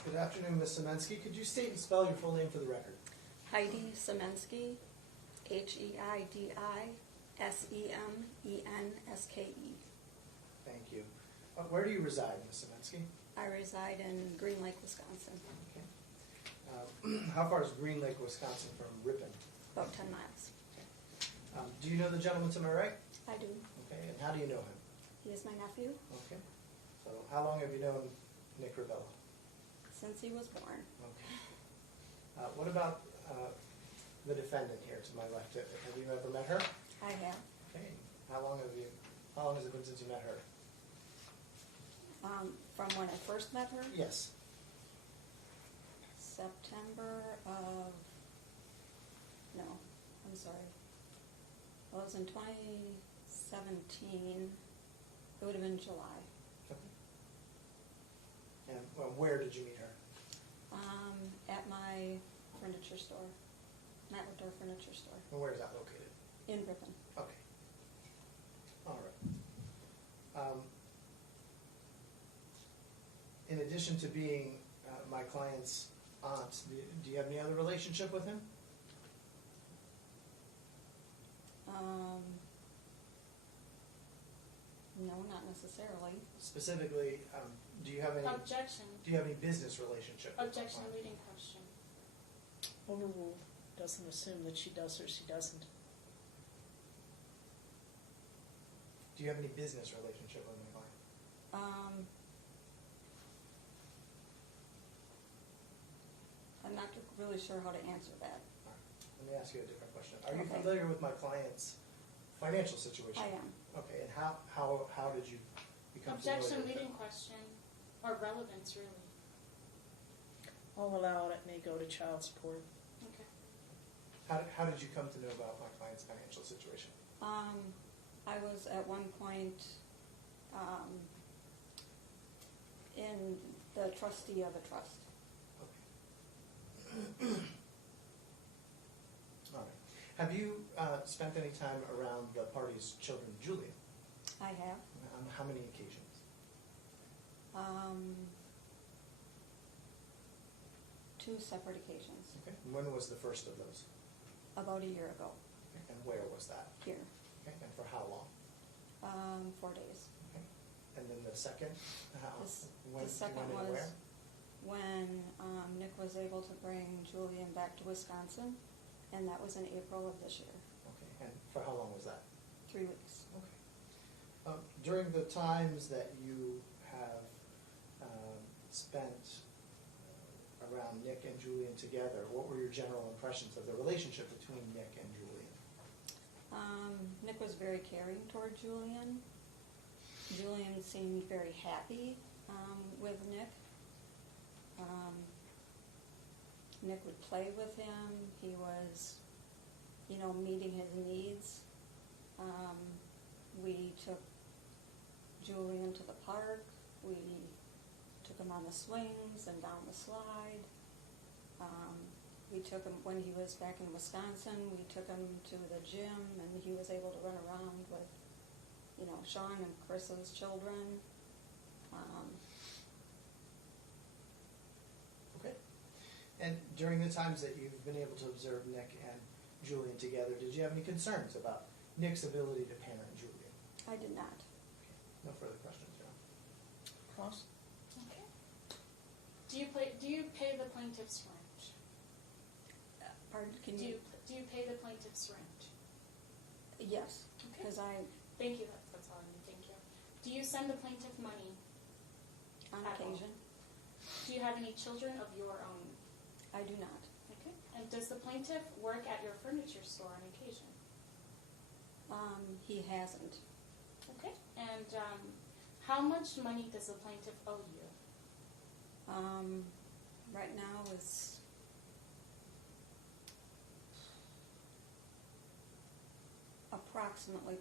Good afternoon, Ms. Semensky. Could you state and spell your full name for the record? Heidi Semensky, HeidiSemenske. Thank you. Where do you reside, Ms. Semensky? I reside in Green Lake, Wisconsin, Okay. How far is Green Lake, Wisconsin from Ripon? about 10 miles. Do you know the gentleman to my right? I do. Okay, and how do you know him? He is my nephew Okay. So how long have you known Nick Ravella? since he was born. Okay. What about the defendant here to my left? Have you ever met her? I have. Okay. How long has it been since you met her? From when I first met her, Yes. September of, no, I'm sorry. Well, it was in 2017. It would have been July. Okay. And where did you meet her? At my furniture store, Matt Outdoor Furniture Store And where is that located? in Ripon. Okay. All right. In addition to being my client's aunt, do you have any other relationship with him? No, not necessarily. Specifically, do you have any business relationship with my Objection, client? leading question. Overruled. Doesn't assume that she does or she doesn't. Do you have any business relationship with my client? I'm not really sure how to answer that. All right. Let me ask you a different question. Are you Okay. familiar with my client's financial situation? I am. Okay, and how did you become familiar Objection, with leading it? question, or relevance, really. All allowed, it may go to child support. Okay. How did you come to know about my client's financial situation? I was at one point in the trustee of a trust. Okay. All right. Have you spent any time around the party's children, Julia? I have. On how many occasions? Two separate occasions, Okay. And when was the first of those? about a year ago, Okay. And where was that? here, Okay. And for how long? 4 days. Okay. And then the second? The second and was where? when Nick was able to bring Julian back to Wisconsin, and that was in April of this year, Okay. And for how long was that? 3 weeks. Okay. During the times that you have spent around Nick and Julian together, what were your general impressions of the relationship between Nick and Julian? Nick was very caring toward Julian. Julian seemed very happy with Nick. Nick would play with him. He was, meeting his needs. We took Julian to the park. We took him on the swings and down the slide. We took him, when he was back in Wisconsin, we took him to the gym, and he was able to run around with, Sean and Chris's children. Okay. And during the times that you've been able to observe Nick and Julian together, did you have any concerns about Nick's ability to parent Julian? I did not. No further questions, John. Cross? Okay. Do you pay the plaintiff's rent? Pardon, can Do you? you pay the plaintiff's rent? Yes, Okay. because Thank you, that's all I need, thank you. Do you send the plaintiff money? on At all. occasion, Do you have any children of your own? I do not. Okay. And does the plaintiff work at your furniture store on occasion? He hasn't. Okay. And how much money does the plaintiff owe you? Right now is approximately $25,000.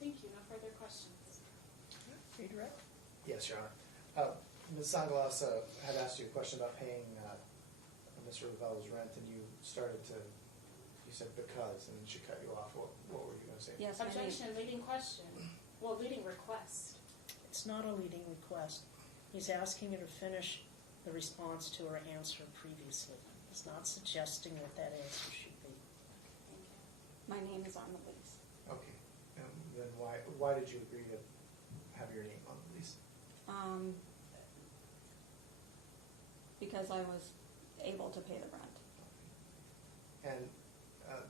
Thank you, no further questions. Redirect? Yes, Your Honor. Ms. Sangalas had asked you a question about paying Mr. Ravella's rent, and you started to You said because, and then she cut you off. What were you going to say? Yes, my name. Objection, leading question. Well, leading request. It's not a leading request. He's asking you to finish the response to her answer previously. He's not suggesting what that answer should be. Thank you. My name is on the lease. Okay. Then why did you agree to have your name on the lease? Because I was able to pay the rent. And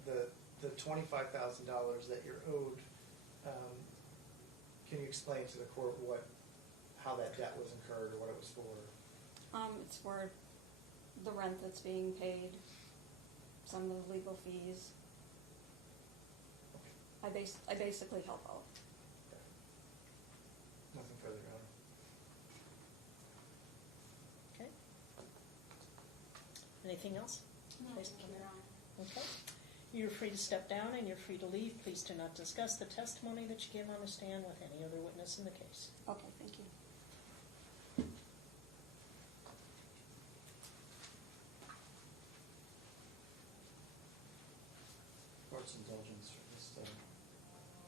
the $25,000 that you're owed, can you explain to the court how that debt was incurred or what it was for? It's for the rent that's being paid, some of the legal fees. I basically help out. Okay. Nothing further, Your Honor. Okay? Anything else? No, Based thank on you, Your that? Honor. Okay. You're free to step down and you're free to leave. Please do not discuss the testimony that you give on the stand with any other witness in the case. Okay, thank you. Court's indulgence for just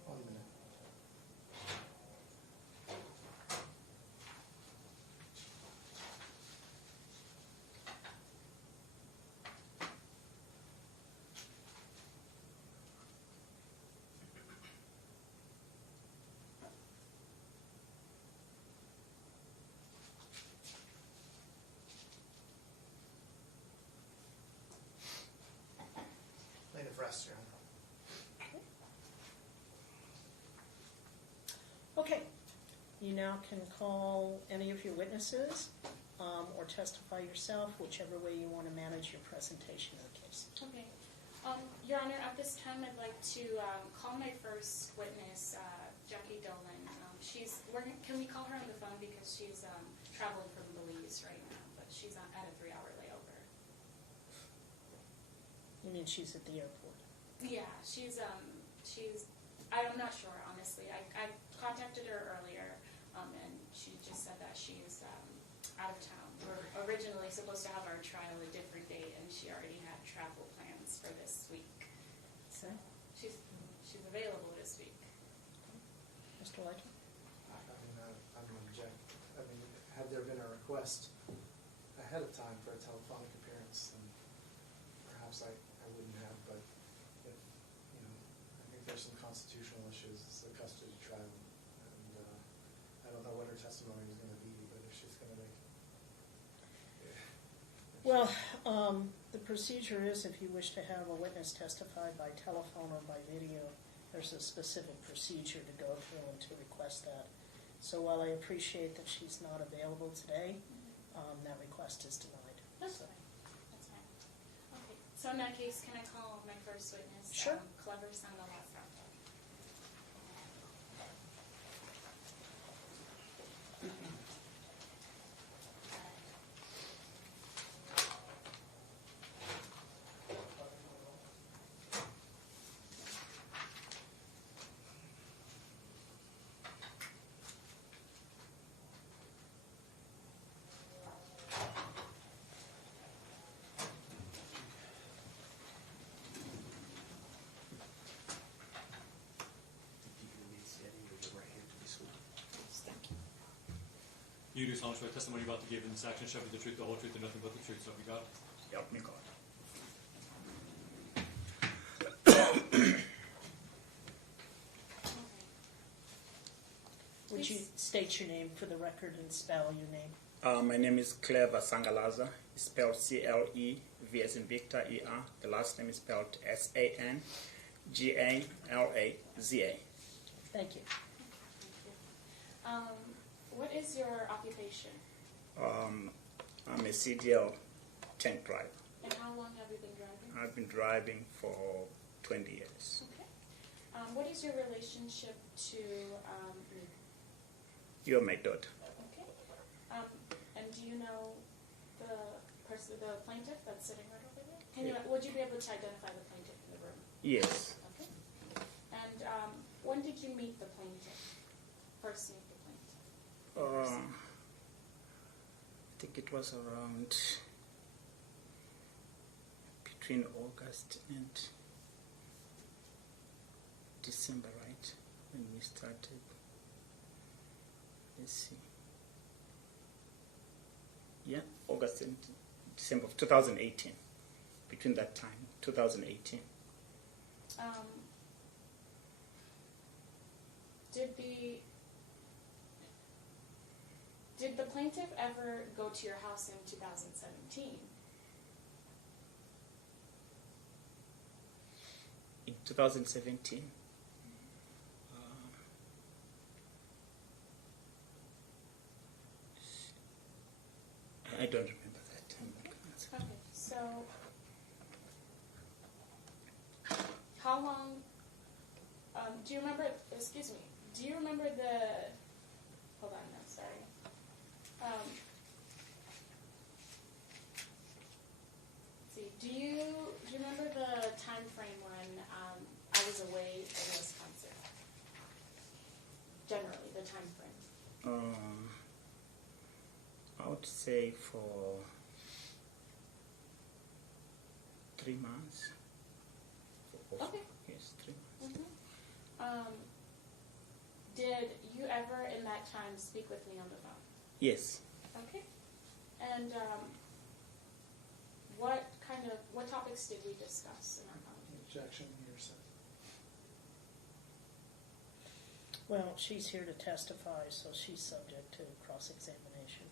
1 minute. Plaintiff rests, Your Honor. Okay. You now can call any of your witnesses or testify yourself, whichever way you want to manage your presentation of the case. Okay. Your Honor, at this time, I'd like to call my first witness, Jackie Dolan. Can we call her on the phone because she's traveling from Belize right now, but she's at a 3-hour layover. You mean she's at the airport? Yeah, I'm not sure, honestly. I contacted her earlier, and she just said that she's out of town. We're originally supposed to have our trial a different date, and she already had travel plans for this week. So she's available this week. Mr. Ledger? I'm going to object. Had there been a request ahead of time for a telephonic appearance, then perhaps I wouldn't have, but if, I think there's some constitutional issues. It's a custody trial, and I don't know what her testimony is going to be, but if she's going to make... Well, the procedure is if you wish to have a witness testify by telephone or by video, there's a specific procedure to go through and to request that. So while I appreciate that she's not available today, that request is denied. That's fine. That's fine. Okay. So in that case, can I call my first witness? Sure. Clever Sangalasa. If you can remain standing, raise your right hand to be sworn. You do solemnly swear testimony you're about to give in this action shall be the truth, the whole truth, and nothing but the truth, so help you God. Help me God. Would you state your name for the record and spell your name? My name is Clever Sangalaza. It's spelled C-L-E-V as in Victor, E-R. The last name is spelled S-A-N-G-A-L-A-Z-A. Thank you. What is your occupation? I'm a CDL tank driver. And how long have you been driving? I've been driving for 20 years. Okay. What is your relationship to You're my daughter. okay. And do you know the plaintiff that's sitting right over there? Would you be able to identify the plaintiff in the room? Yes. Okay. And when did you meet the plaintiff? First meet the plaintiff? I think it was around between August and December, right? When we started. Let's see. Yeah, August and December of 2018. Between that time, 2018. Did the plaintiff ever go to your house in 2017? In 2017. I don't remember that. I'm not gonna answer. Okay, so how long, do you remember, excuse me, do you remember hold on, no, sorry. Let's see, do you remember the time frame when I was away in Wisconsin? Generally, the time frame. I would say for 3 months. Okay. Yes, 3 months. Did you ever in that time speak with me on the phone? Yes. Okay. And what topics did we discuss in our conversation? Objection, hearsay. Well, she's here to testify, so she's subject to cross-examination.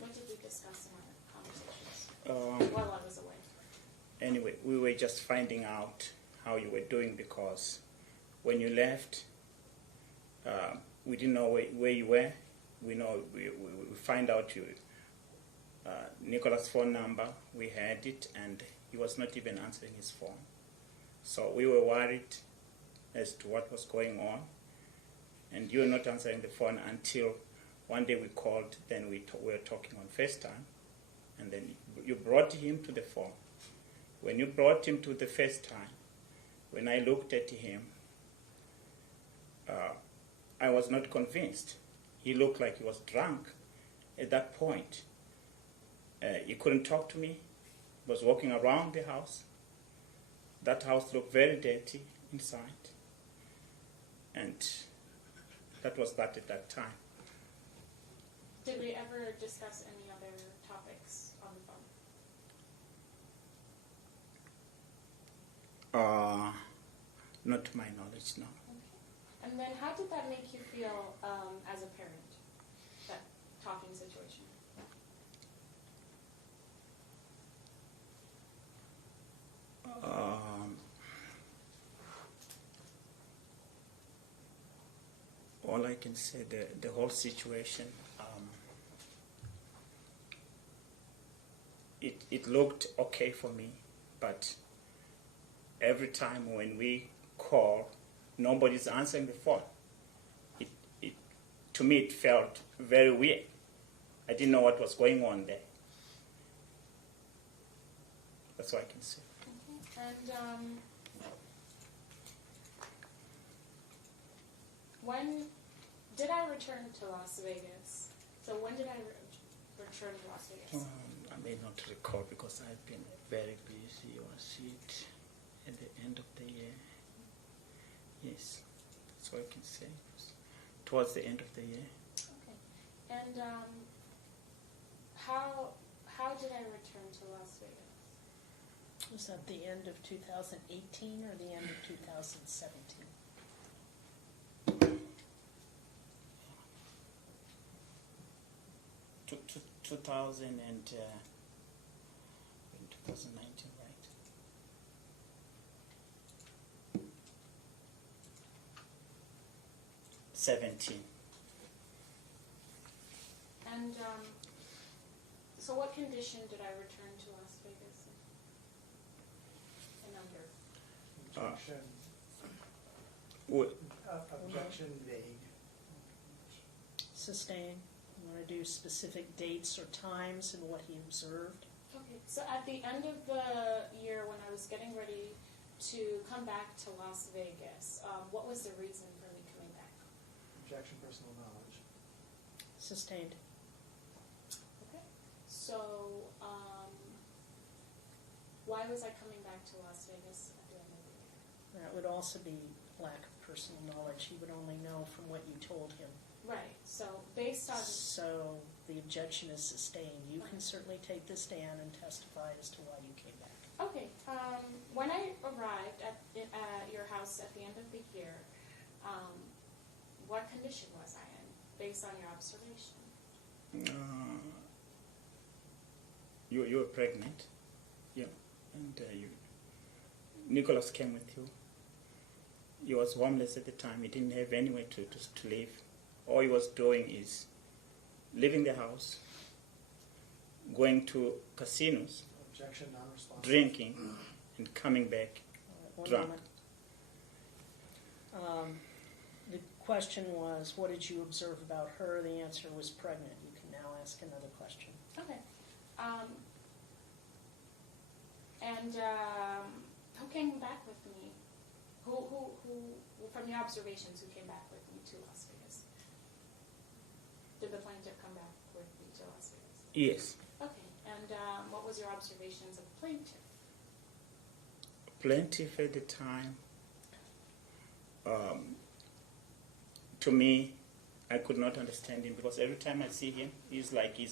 What did we discuss in our conversations while I was away? Anyway, we were just finding out how you were doing because when you left, we didn't know where you were. We find out you Nicholas' phone number. We had it, and he was not even answering his phone. So we were worried as to what was going on, and you were not answering the phone until one day we called. Then we were talking on FaceTime, and then you brought him to the phone. When you brought him to the FaceTime, when I looked at him, I was not convinced. He looked like he was drunk at that point. He couldn't talk to me. He was walking around the house. That house looked very dirty inside. And that was that at that time. Did we ever discuss any other topics on the phone? Not to my knowledge, no. Okay. And then how did that make you feel as a parent, that talking situation? All I can say, the whole situation, it looked okay for me, but every time when we call, nobody's answering the phone. To me, it felt very weird. I didn't know what was going on there. That's all I can say. Okay. And when did I return to Las Vegas? So when did I return to Las Vegas? I may not recall because I've been very busy. Was it at the end of the year? Yes, that's all I can say. Towards the end of the year. Okay. And how did I return to Las Vegas? Was that the end of 2018 or the end of 2017? 2019, right? '17. And so what condition did I return to Las Vegas in under? Objection. What? Objection vague. Sustained. You want to do specific dates or times and what he observed? Okay, so at the end of the year when I was getting ready to come back to Las Vegas, what was the reason for me coming back? Objection, personal knowledge. Sustained. Okay, so why was I coming back to Las Vegas at the end of the year? That would also be lack of personal knowledge. He would only know from what you told him. Right, so based on, So the objection is sustained. You can certainly take the stand and testify as to why you came back. okay, when I arrived at your house at the end of the year, what condition was I in, based on your observation? You were pregnant, yeah, and Nicholas came with you. He was homeless at the time. He didn't have anywhere to live. All he was doing is leaving the house, going to casinos, Objection, non-responsive. drinking, and coming back One drunk. moment. The question was, what did you observe about her? The answer was pregnant. You can now ask another question. Okay. And who came back with me? Who, from your observations, who came back with me to Las Vegas? Did the plaintiff come back with me to Las Vegas? Yes. Okay. And what was your observations of the plaintiff? Plaintiff at the time, to me, I could not understand him because every time I see him, he's like he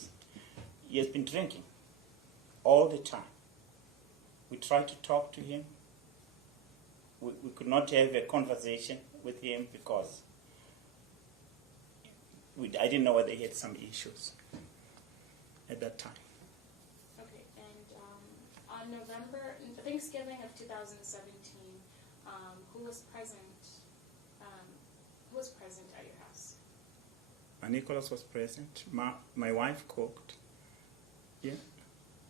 has been drinking all the time. We tried to talk to him. We could not have a conversation with him because I didn't know whether he had some issues at that time. Okay. And on Thanksgiving of 2017, who was present? Who was present at your house? Nicholas was present. My wife cooked. Yeah.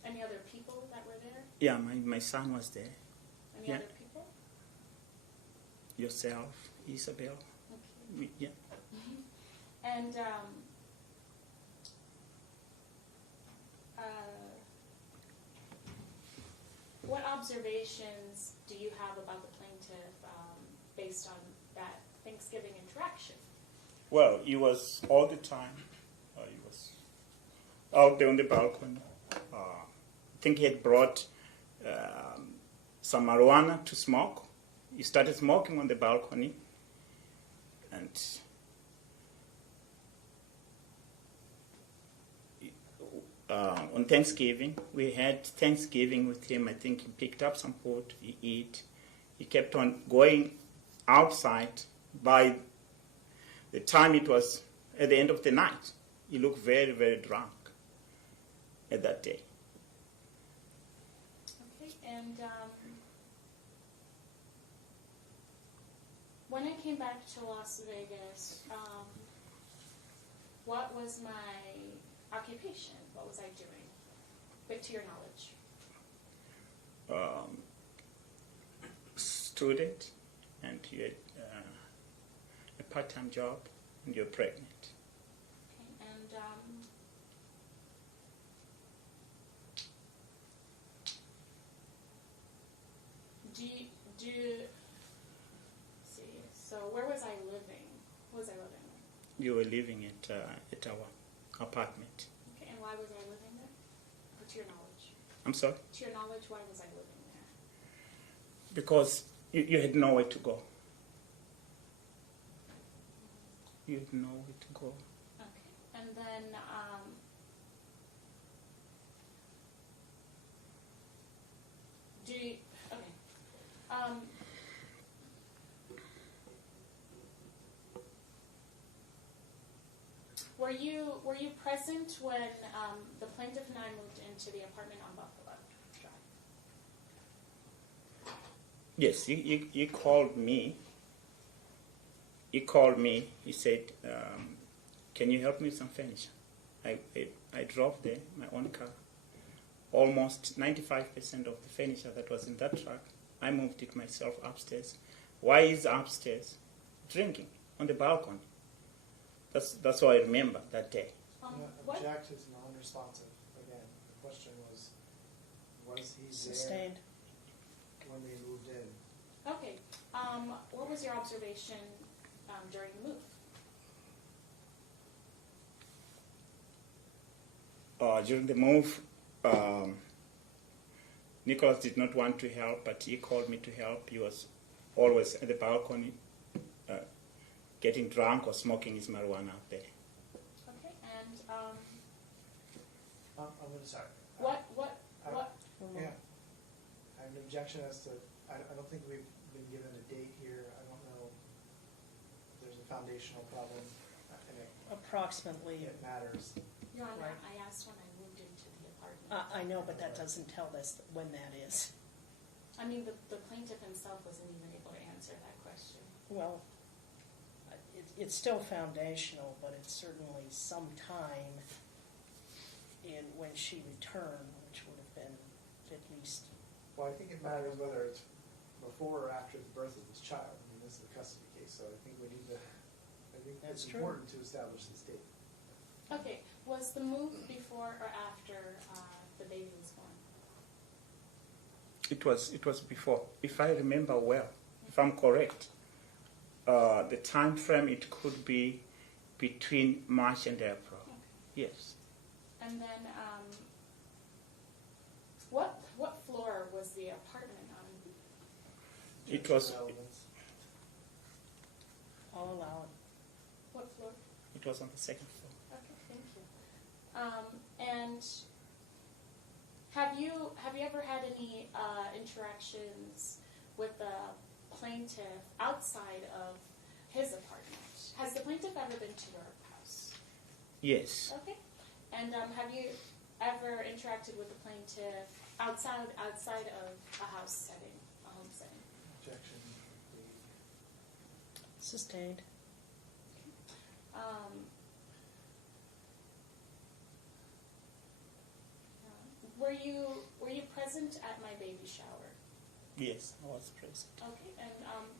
Any other people that were there? Yeah, my son was there. Any Yeah. other people? Yourself, Isabel. Okay. Yeah. And what observations do you have about the plaintiff based on that Thanksgiving interaction? Well, he was all the time. He was out there on the balcony. I think he had brought some marijuana to smoke. He started smoking on the balcony, and on Thanksgiving, we had Thanksgiving with him. I think he picked up some food, he ate. He kept on going outside. By the time it was at the end of the night, he looked very, very drunk at that day. Okay, and when I came back to Las Vegas, what was my occupation? What was I doing? But to your knowledge. Student, and you had a part-time job, and you're pregnant. Okay, and see, so where was I living? Who was I living with? You were living at our apartment. Okay, and why was I living there? Or to your knowledge? I'm sorry? To your knowledge, why was I living there? Because you had nowhere to go. You had nowhere to go. Okay, and then were you present when the plaintiff and I moved into the apartment on Buffalo Drive? Yes, he called me. He called me. He said, "Can you help me with some furniture?" I drove there, my own car. Almost 95% of the furniture that was in that truck, I moved it myself upstairs. Why is upstairs? Drinking on the balcony. That's what I remember that day. What? Object is non-responsive. Again, the question was he there Sustained. when they moved in? Okay. What was your observation during the move? During the move, Nicholas did not want to help, but he called me to help. He was always at the balcony, getting drunk or smoking his marijuana out there. Okay, and I'm gonna, sorry. what? Yeah. I have an objection as to, I don't think we've been given a date here. I don't know if there's a foundational problem, and Approximately, it matters. Your Honor, Right. I asked when I moved into the apartment. I know, but that doesn't tell us when that is. I mean, the plaintiff himself wasn't even able to answer that question. Well, it's still foundational, but it's certainly some time in when she returned, which would have been at least, Well, I think it matters whether it's before or after the birth of this child. I mean, this is a custody case, so I think we need to, I think That's it's true. important to establish this date. Okay, was the move before or after the baby was born? It was before, if I remember well, if I'm correct. The time frame, it could be between March and April. Okay. Yes. And then, what floor was the apartment on? It was Relevance. I'll allow it. What floor? it was on the second floor. Okay, thank you. And have you ever had any interactions with the plaintiff outside of his apartment? Has the plaintiff ever been to your house? Yes. Okay. And have you ever interacted with the plaintiff outside of a house setting, a home setting? Objection. Sustained. Were you present at my baby shower? Yes, I was present. Okay. And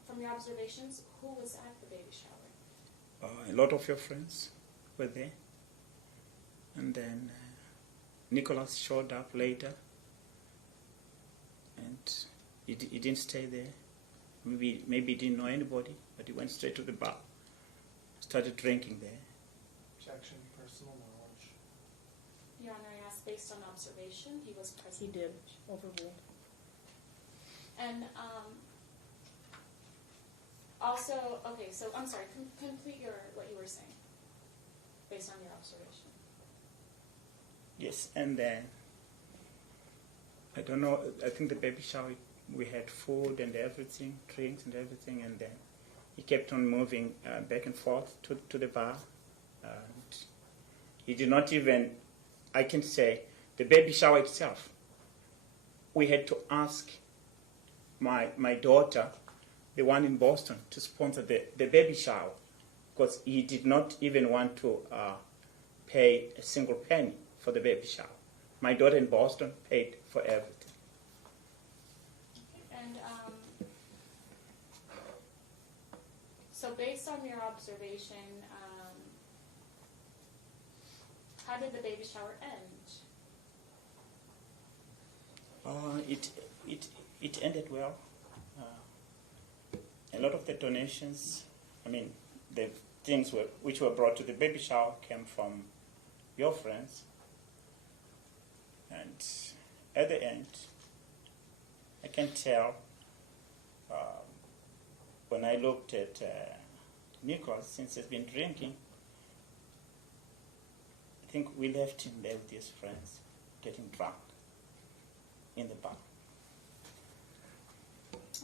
from your observations, who was at the baby shower? A lot of your friends were there. And then Nicholas showed up later. And he didn't stay there. Maybe he didn't know anybody, but he went straight to the bar. Started drinking there. Objection, personal knowledge. Your Honor, I asked based on observation. He was present. He did. Overruled. And also, okay, so I'm sorry, complete what you were saying based on your observation. Yes, and then I don't know. I think the baby shower, we had food and everything, drinks and everything, and then he kept on moving back and forth to the bar. And he did not even, I can say, the baby shower itself. We had to ask my daughter, the one in Boston, to sponsor the baby shower, because he did not even want to pay a single penny for the baby shower. My daughter in Boston paid for everything. And so based on your observation, how did the baby shower end? It ended well. A lot of the donations, I mean, the things which were brought to the baby shower came from your friends. And at the end, I can tell when I looked at Nicholas, since he's been drinking, I think we left him there with his friends, getting drunk in the bar.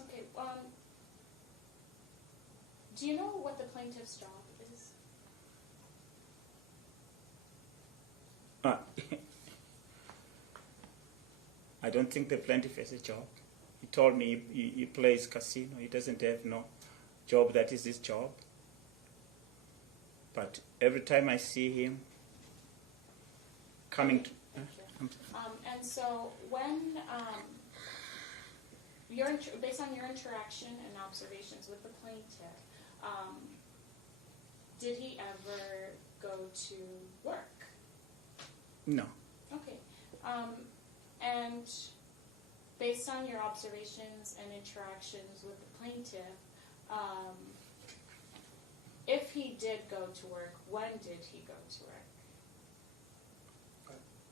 Okay, do you know what the plaintiff's job is? I don't think the plaintiff has a job. He told me he plays casino. He doesn't have no job that is his job. But every time I see him coming to... Thank you. And so when, based on your interaction and observations with the plaintiff, did he ever go to work? No. Okay. And based on your observations and interactions with the plaintiff, if he did go to work, when did he go to work?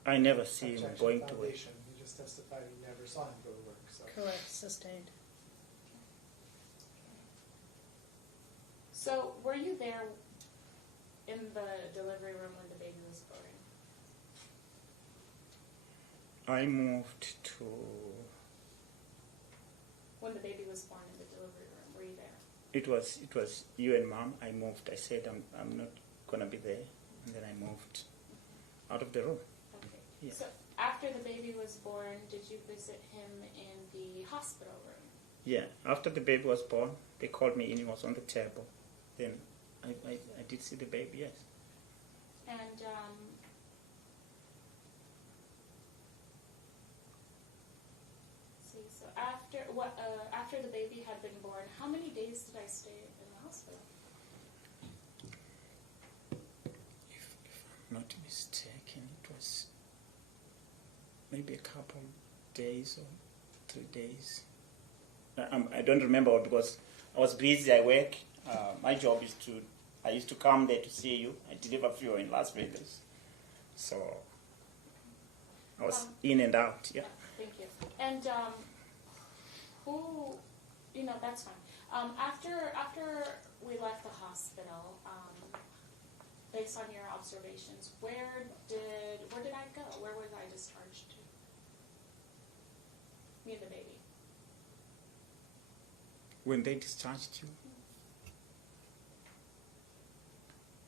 I never see him Objection, going to work. foundation. He just testified he never saw him go to work, so. Correct. Sustained. So, were you there in the delivery room when the baby was born? I moved to. When the baby was born in the delivery room, were you there? It was you and Mom. I moved. I said I'm not gonna be there, and then I moved out of the room. Okay. Yeah. So, after the baby was born, did you visit him in the hospital room? Yeah. After the baby was born, they called me in. He was on the table. Then I did see the baby. Yes. And see, so after the baby had been born, how many days did I stay in the hospital? If I'm not mistaken, it was maybe a couple days or 3 days. I don't remember because I was busy. I work. My job is I used to come there to see you. I deliver fuel in Las Vegas. So I was in and out, yeah. Thank you. And who, that's fine. After we left the hospital, based on your observations, where did I go? Where was I discharged to? Me and the baby. When they discharged you?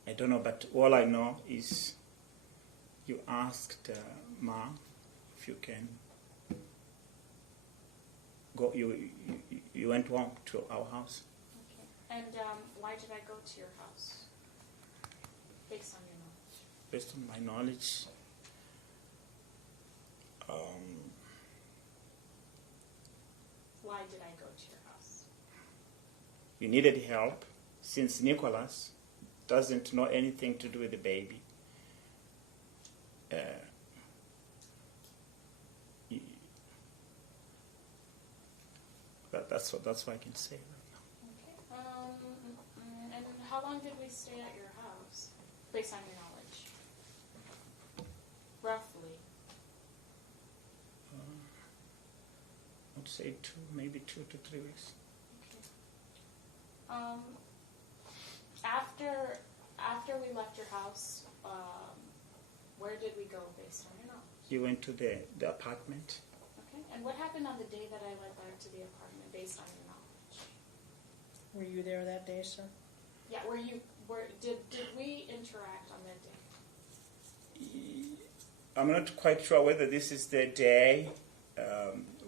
I don't know, but all I know is you asked Ma if you can go. You went home to our house. Okay. And why did I go to your house? Based on your knowledge. Based on my knowledge, Why did I go to your house? you needed help since Nicholas doesn't know anything to do with the baby. That's what I can say right now. Okay. And how long did we stay at your house, based on your knowledge? Roughly. I'd say maybe 2 to 3 weeks. Okay. After we left your house, where did we go based on your knowledge? You went to the apartment. Okay. And what happened on the day that I went back to the apartment based on your knowledge? Were you there that day, sir? Yeah. Did we interact on that day? I'm not quite sure whether this is the day.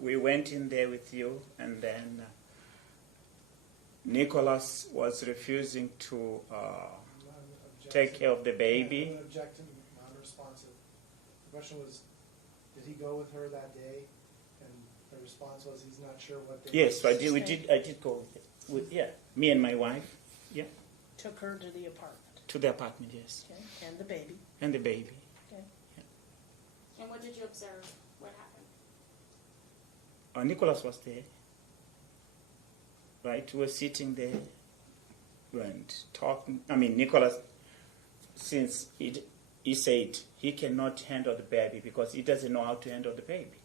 We went in there with you, and then Nicholas was refusing to take care of the baby. I'm objecting, non-responsive. The question was, did he go with her that day? And the response was he's not sure what day. Yes, I did go with me and my wife. Yeah. Took her to the apartment. To the apartment, yes. Okay. And the baby. And the baby. Okay. Yeah. And what did you observe? What happened? Nicholas was there. Right, we were sitting there and talking. I mean, Nicholas, since he said he cannot handle the baby because he doesn't know how to handle the baby.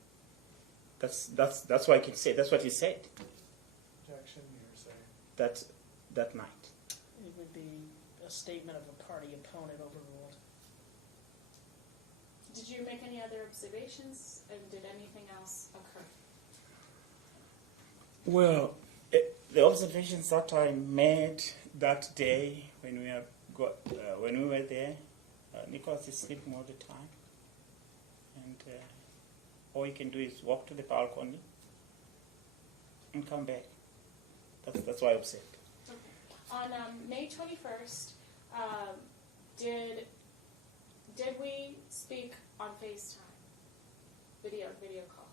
That's what I can say. That's what he said. Objection, you're saying. That night. It would be a statement of a party opponent overruled. Did you make any other observations, and did anything else occur? Well, the observations that I made that day when we were there, Nicholas is sleeping all the time, and all he can do is walk to the balcony and come back. That's what I observed. Okay. On May 21st, did we speak on FaceTime? Video call.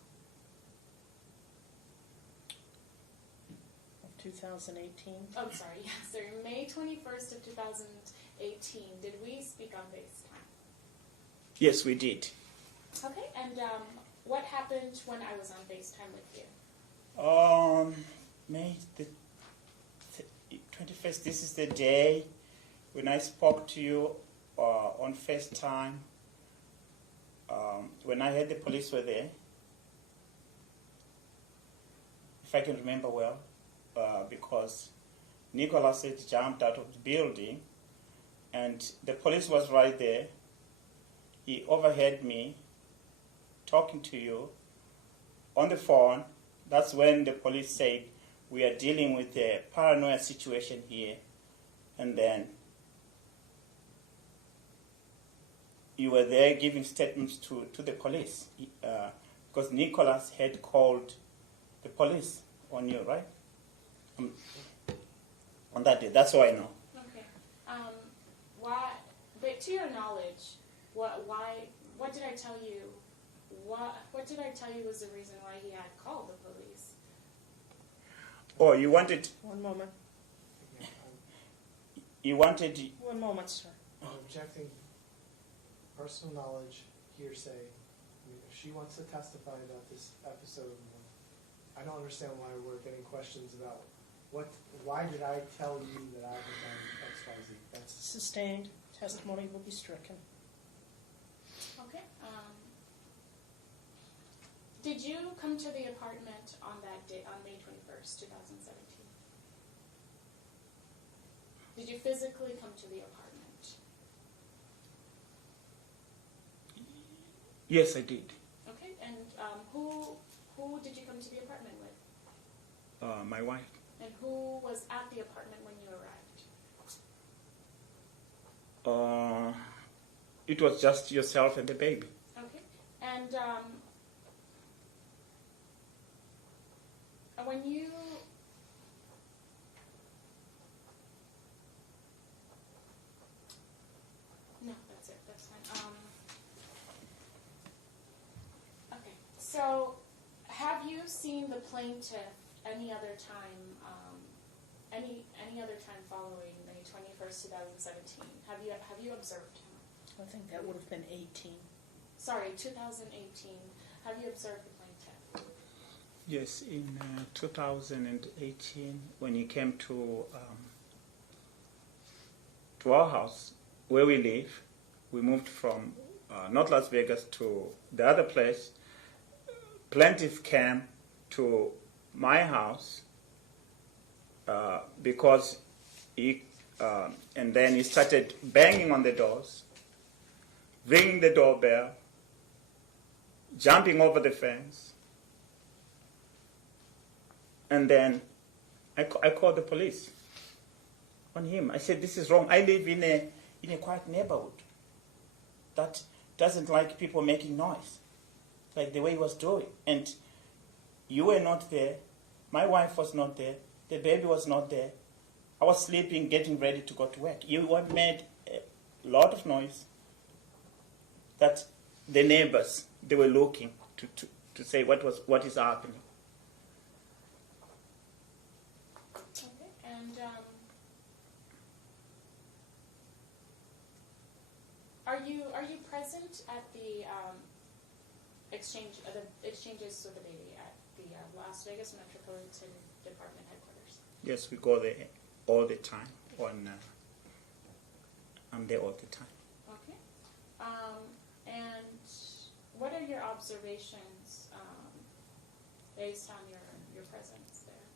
Of 2018? Oh, sorry. Yes, sir. May 21st of 2018. Did we speak on FaceTime? Yes, we did. Okay. And what happened when I was on FaceTime with you? May the 21st. This is the day when I spoke to you on FaceTime. When I heard the police were there, if I can remember well, because Nicholas had jumped out of the building, and the police was right there. He overheard me talking to you on the phone. That's when the police said, we are dealing with a paranoia situation here. And then you were there giving statements to the police, because Nicholas had called the police on you, right? On that day. That's all I know. Okay. Why? But to your knowledge, what did I tell you? What did I tell you was the reason why he had called the police? Oh, you wanted. One moment. Again, You wanted. One moment, sir. I'm objecting personal knowledge, hearsay. I mean, if she wants to testify about this episode, I don't understand why we're getting questions about why did I tell you that I had done X, Y, Z? That's Sustained. Testimony will be stricken. Okay. Did you come to the apartment on that day, on May 21st, 2017? Did you physically come to the apartment? Yes, I did. Okay. And who did you come to the apartment with? My wife. And who was at the apartment when you arrived? It was just yourself and the baby. Okay. And when you... No, that's it. That's fine. Okay. So, have you seen the plaintiff any other time, any other time following May 21st, 2017? Have you observed him? I think that would have been 18. Sorry, 2018. Have you observed the plaintiff? Yes, in 2018, when he came to our house where we live, we moved from not Las Vegas to the other place. Plaintiff came to my house because he, and then he started banging on the doors, ringing the doorbell, jumping over the fence. And then I called the police on him. I said, this is wrong. I live in a quiet neighborhood that doesn't like people making noise, like the way he was doing. And you were not there. My wife was not there. The baby was not there. I was sleeping, getting ready to go to work. You have made a lot of noise that the neighbors, they were looking to say what is happening. Okay. And are you present at the exchanges with the baby at the Las Vegas Metropolitan Department headquarters? Yes, we go there all the time. I'm there all the time. Okay. And what are your observations based on your presence there?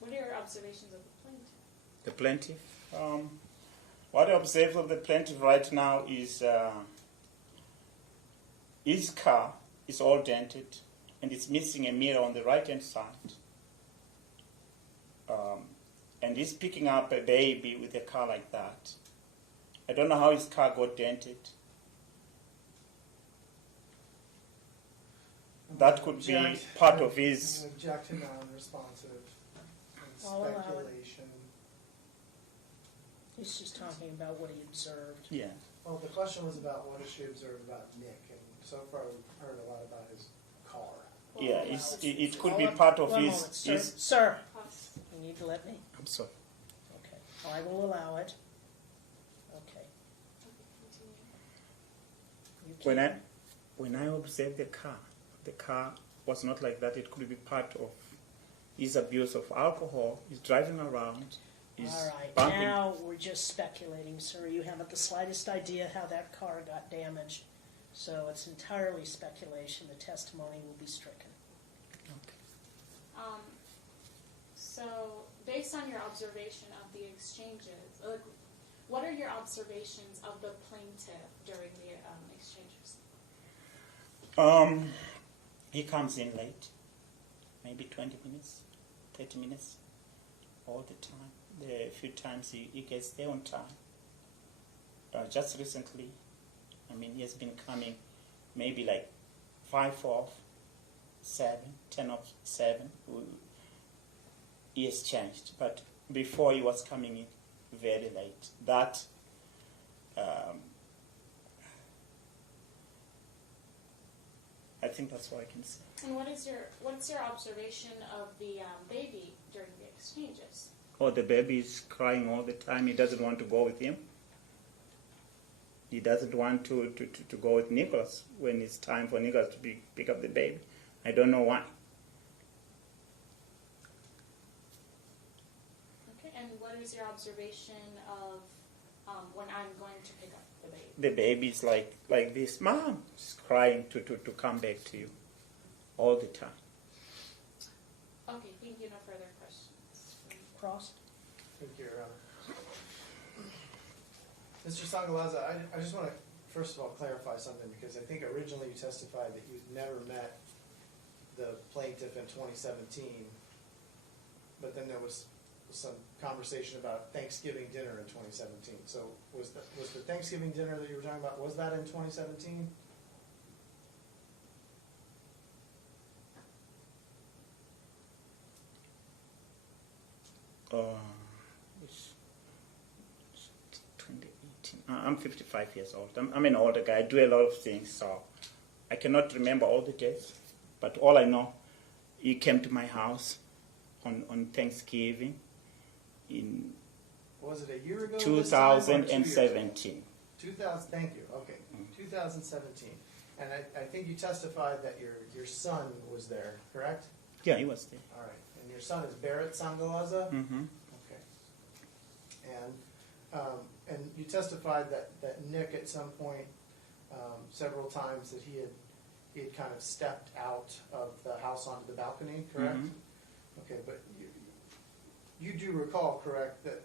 What are your observations of the plaintiff? The plaintiff? What I observe of the plaintiff right now is his car is all dented and it's missing a mirror on the right-hand side. And he's picking up a baby with a car like that. I don't know how his car got dented. That could be part of his... Object to non-responsive and I'll allow it. speculation. He's just talking about what he observed. Yeah. Well, the question was about what did she observe about Nick, and so far we've heard a lot about his car. Yeah, it could be One part of moment, his... sir. his Sir, you need to let me. I'm sorry. Okay, I will allow it. Okay. You can- When I observed the car was not like that. It could be part of his abuse of alcohol. He's driving around. He's All right, bumping. now we're just speculating, sir. You haven't the slightest idea how that car got damaged. So it's entirely speculation. The testimony will be stricken. So based on your observation of the exchanges, what are your observations of the plaintiff during the exchanges? He comes in late, maybe 20 minutes, 30 minutes, all the time. There are a few times he gets there on time. Just recently, he has been coming maybe like 5 of 7, 10 of 7. He has changed, but before he was coming in very late. That I think that's all I can say. And what's your observation of the baby during the exchanges? Oh, the baby is crying all the time. He doesn't want to go with him. He doesn't want to go with Nicholas when it's time for Nicholas to pick up the baby. I don't know why. Okay, and what is your observation of when I'm going to pick up the baby? The baby is like this. Mom is crying to come back to you all the time. Okay, thank you. No further questions. Cross? Thank you, Your Honor. Mr. Sangalaza, I just want to, first of all, clarify something, because I think originally you testified that you'd never met the plaintiff in 2017, but then there was some conversation about Thanksgiving dinner in 2017. So was the Thanksgiving dinner that you were talking about, was that in 2017? It's 2018. I'm 55 years old. I'm an older guy. I do a lot of things, so I cannot remember all the dates. But all I know, he came to my house on Thanksgiving in Was it a year ago? 2017. 2000. Thank you. Okay, 2017. And I think you testified that your son was there, correct? Yeah, he was there. All right. And your son is Barrett Sangalaza? Mm-hmm. Okay. And you testified that Nick at some point, several times, that he had kind of stepped out of the house onto the balcony, correct? Mm-hmm. Okay, but you do recall, correct, that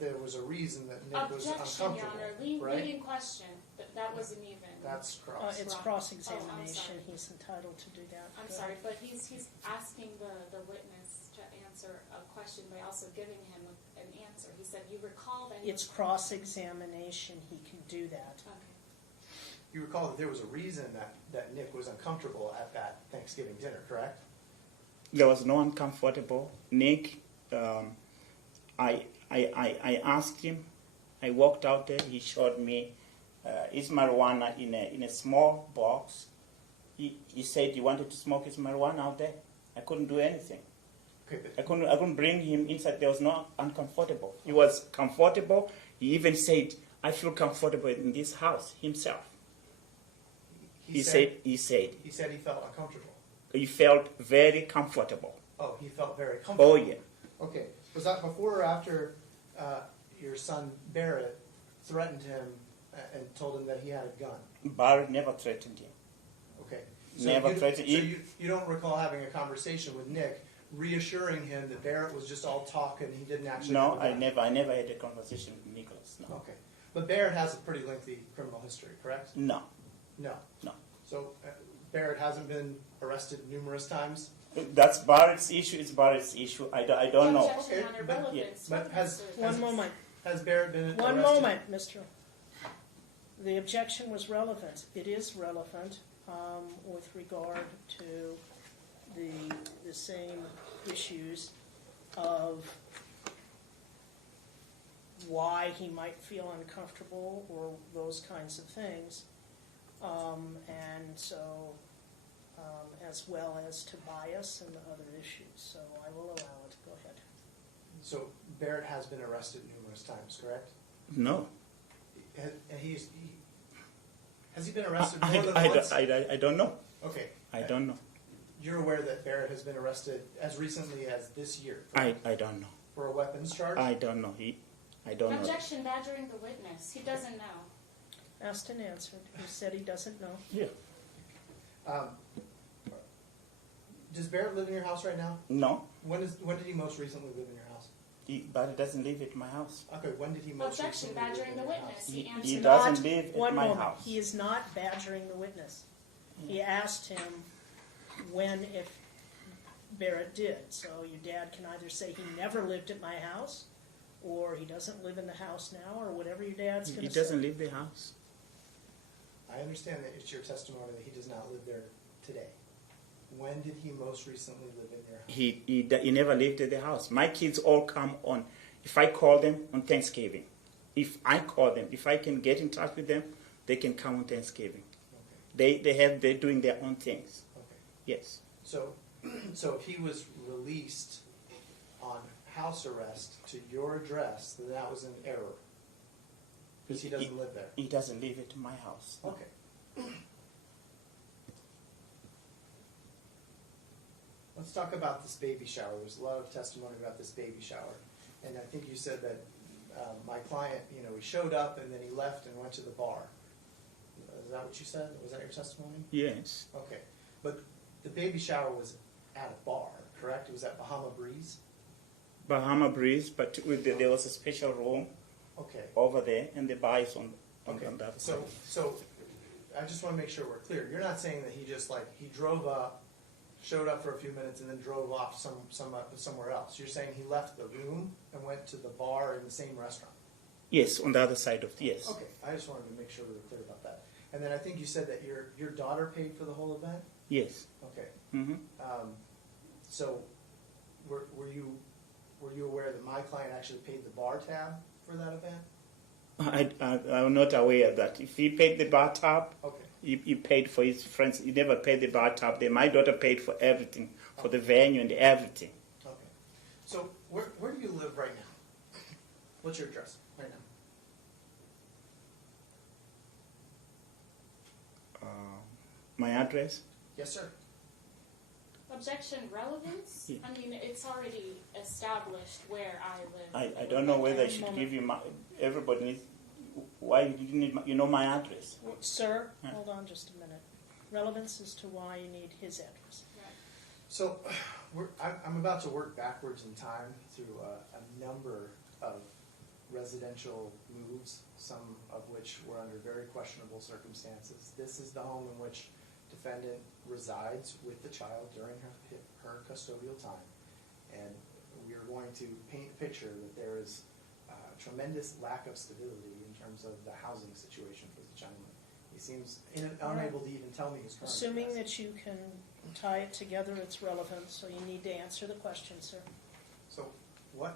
there was a reason that Nick was Objection, uncomfortable, Your Honor. right? Leading question. That wasn't even. That's cross. It's Wrong. cross-examination. Oh, I'm sorry. He's entitled to do that. I'm Go sorry, ahead. but he's asking the witness to answer a question by also giving him an answer. He said, you recall that It's cross-examination. He can do that. Okay. You recall that there was a reason that Nick was uncomfortable at that Thanksgiving dinner, correct? There was no uncomfortable. Nick, I asked him. I walked out there. He showed me his marijuana in a small box. He said he wanted to smoke his marijuana out there. I couldn't do anything. Okay, I couldn't bring him inside. There was no uncomfortable. He was comfortable. He even said, "I feel comfortable in this house." Himself. He said he he felt uncomfortable. He felt very comfortable. Oh, he felt very comfortable. Oh yeah. Okay. Was that before or after your son Barrett threatened him and told him that he had a gun? Barrett never threatened him. Okay. Never threatened. So you don't recall having a conversation with Nick, reassuring him that Barrett was just all talk and he didn't actually No, have a gun? I never had a conversation with Nicholas. No. Okay. But Barrett has a pretty lengthy criminal history, correct? No. No. No. So Barrett hasn't been arrested numerous times? That's Barrett's issue. It's Barrett's issue. I don't know. Objection, Your Honor. but- Relevance. but has- One moment. Has Barrett been arrested? One moment, Mr. The objection was relevant. It is relevant with regard to the same issues of why he might feel uncomfortable or those kinds of things. And so, as well as to bias and the other issues. So I will allow it. Go ahead. So Barrett has been arrested numerous times, correct? No. Has he been arrested more than once? I don't know. Okay. I don't know. You're aware that Barrett has been arrested as recently as this year? I don't know. For a weapons charge? I don't know. I don't know. Objection, badgering the witness. He doesn't know. Asked and answered. He said he doesn't know. Yeah. Does Barrett live in your house right now? No. When did he most recently live in your house? But he doesn't live at my house. Okay, when did he most Objection, recently live badgering in the your witness. house? He He answered. doesn't Not- live at one my moment. house. He is not badgering the witness. He asked him when, if Barrett did. So your dad can either say he never lived at my house, or he doesn't live in the house now, or whatever your dad's going He to say. doesn't leave the house. I understand that it's your testimony that he does not live there today. When did he most recently live in your house? He never lived at the house. My kids all come on. If I call them on Thanksgiving, if I call them, if I can get in touch with them, they can come on Thanksgiving. Okay. They're doing their own things. Okay. Yes. So, so if he was released on house arrest to your address, then that was an error. Because he doesn't live there. He doesn't live at my house. Okay. Let's talk about this baby shower. There's a lot of testimony about this baby shower. And I think you said that my client, he showed up and then he left and went to the bar. Is that what you said? Was that your testimony? Yes. Okay. But the baby shower was at a bar, correct? It was at Bahama Breeze? Bahama Breeze, but there was a special room Okay. over there, and the bar is on Okay. the other side. So I just want to make sure we're clear. You're not saying that he just he drove up, showed up for a few minutes, and then drove off somewhere else. You're saying he left the room and went to the bar in the same restaurant. Yes, on the other side of yes. Okay, I just wanted to make sure we were clear about that. And then I think you said that your daughter paid for the whole event. Yes. Okay. Hmm. So were you aware that my client actually paid the bar tab for that event? I'm not aware of that. If he paid the bar tab, Okay. he paid for his friends. He never paid the bar tab. My daughter paid for everything, for the venue and everything. Okay. So where do you live right now? What's your address right now? My address? Yes, sir. Objection, relevance? Yeah. I mean, it's already established where I live. I don't know whether I One should moment. give you my. Everybody needs. Why do you need my address? Sir, Yeah. hold on just a minute. Relevance as to why you need his address. Right. So I'm about to work backwards in time through a number of residential moves, some of which were under very questionable circumstances. This is the home in which defendant resides with the child during her custodial time. And we are going to paint a picture that there is a tremendous lack of stability in terms of the housing situation for the gentleman. He seems unable to even tell me his current Assuming address. that you can tie it together, it's relevant, so you need to answer the question, sir. So what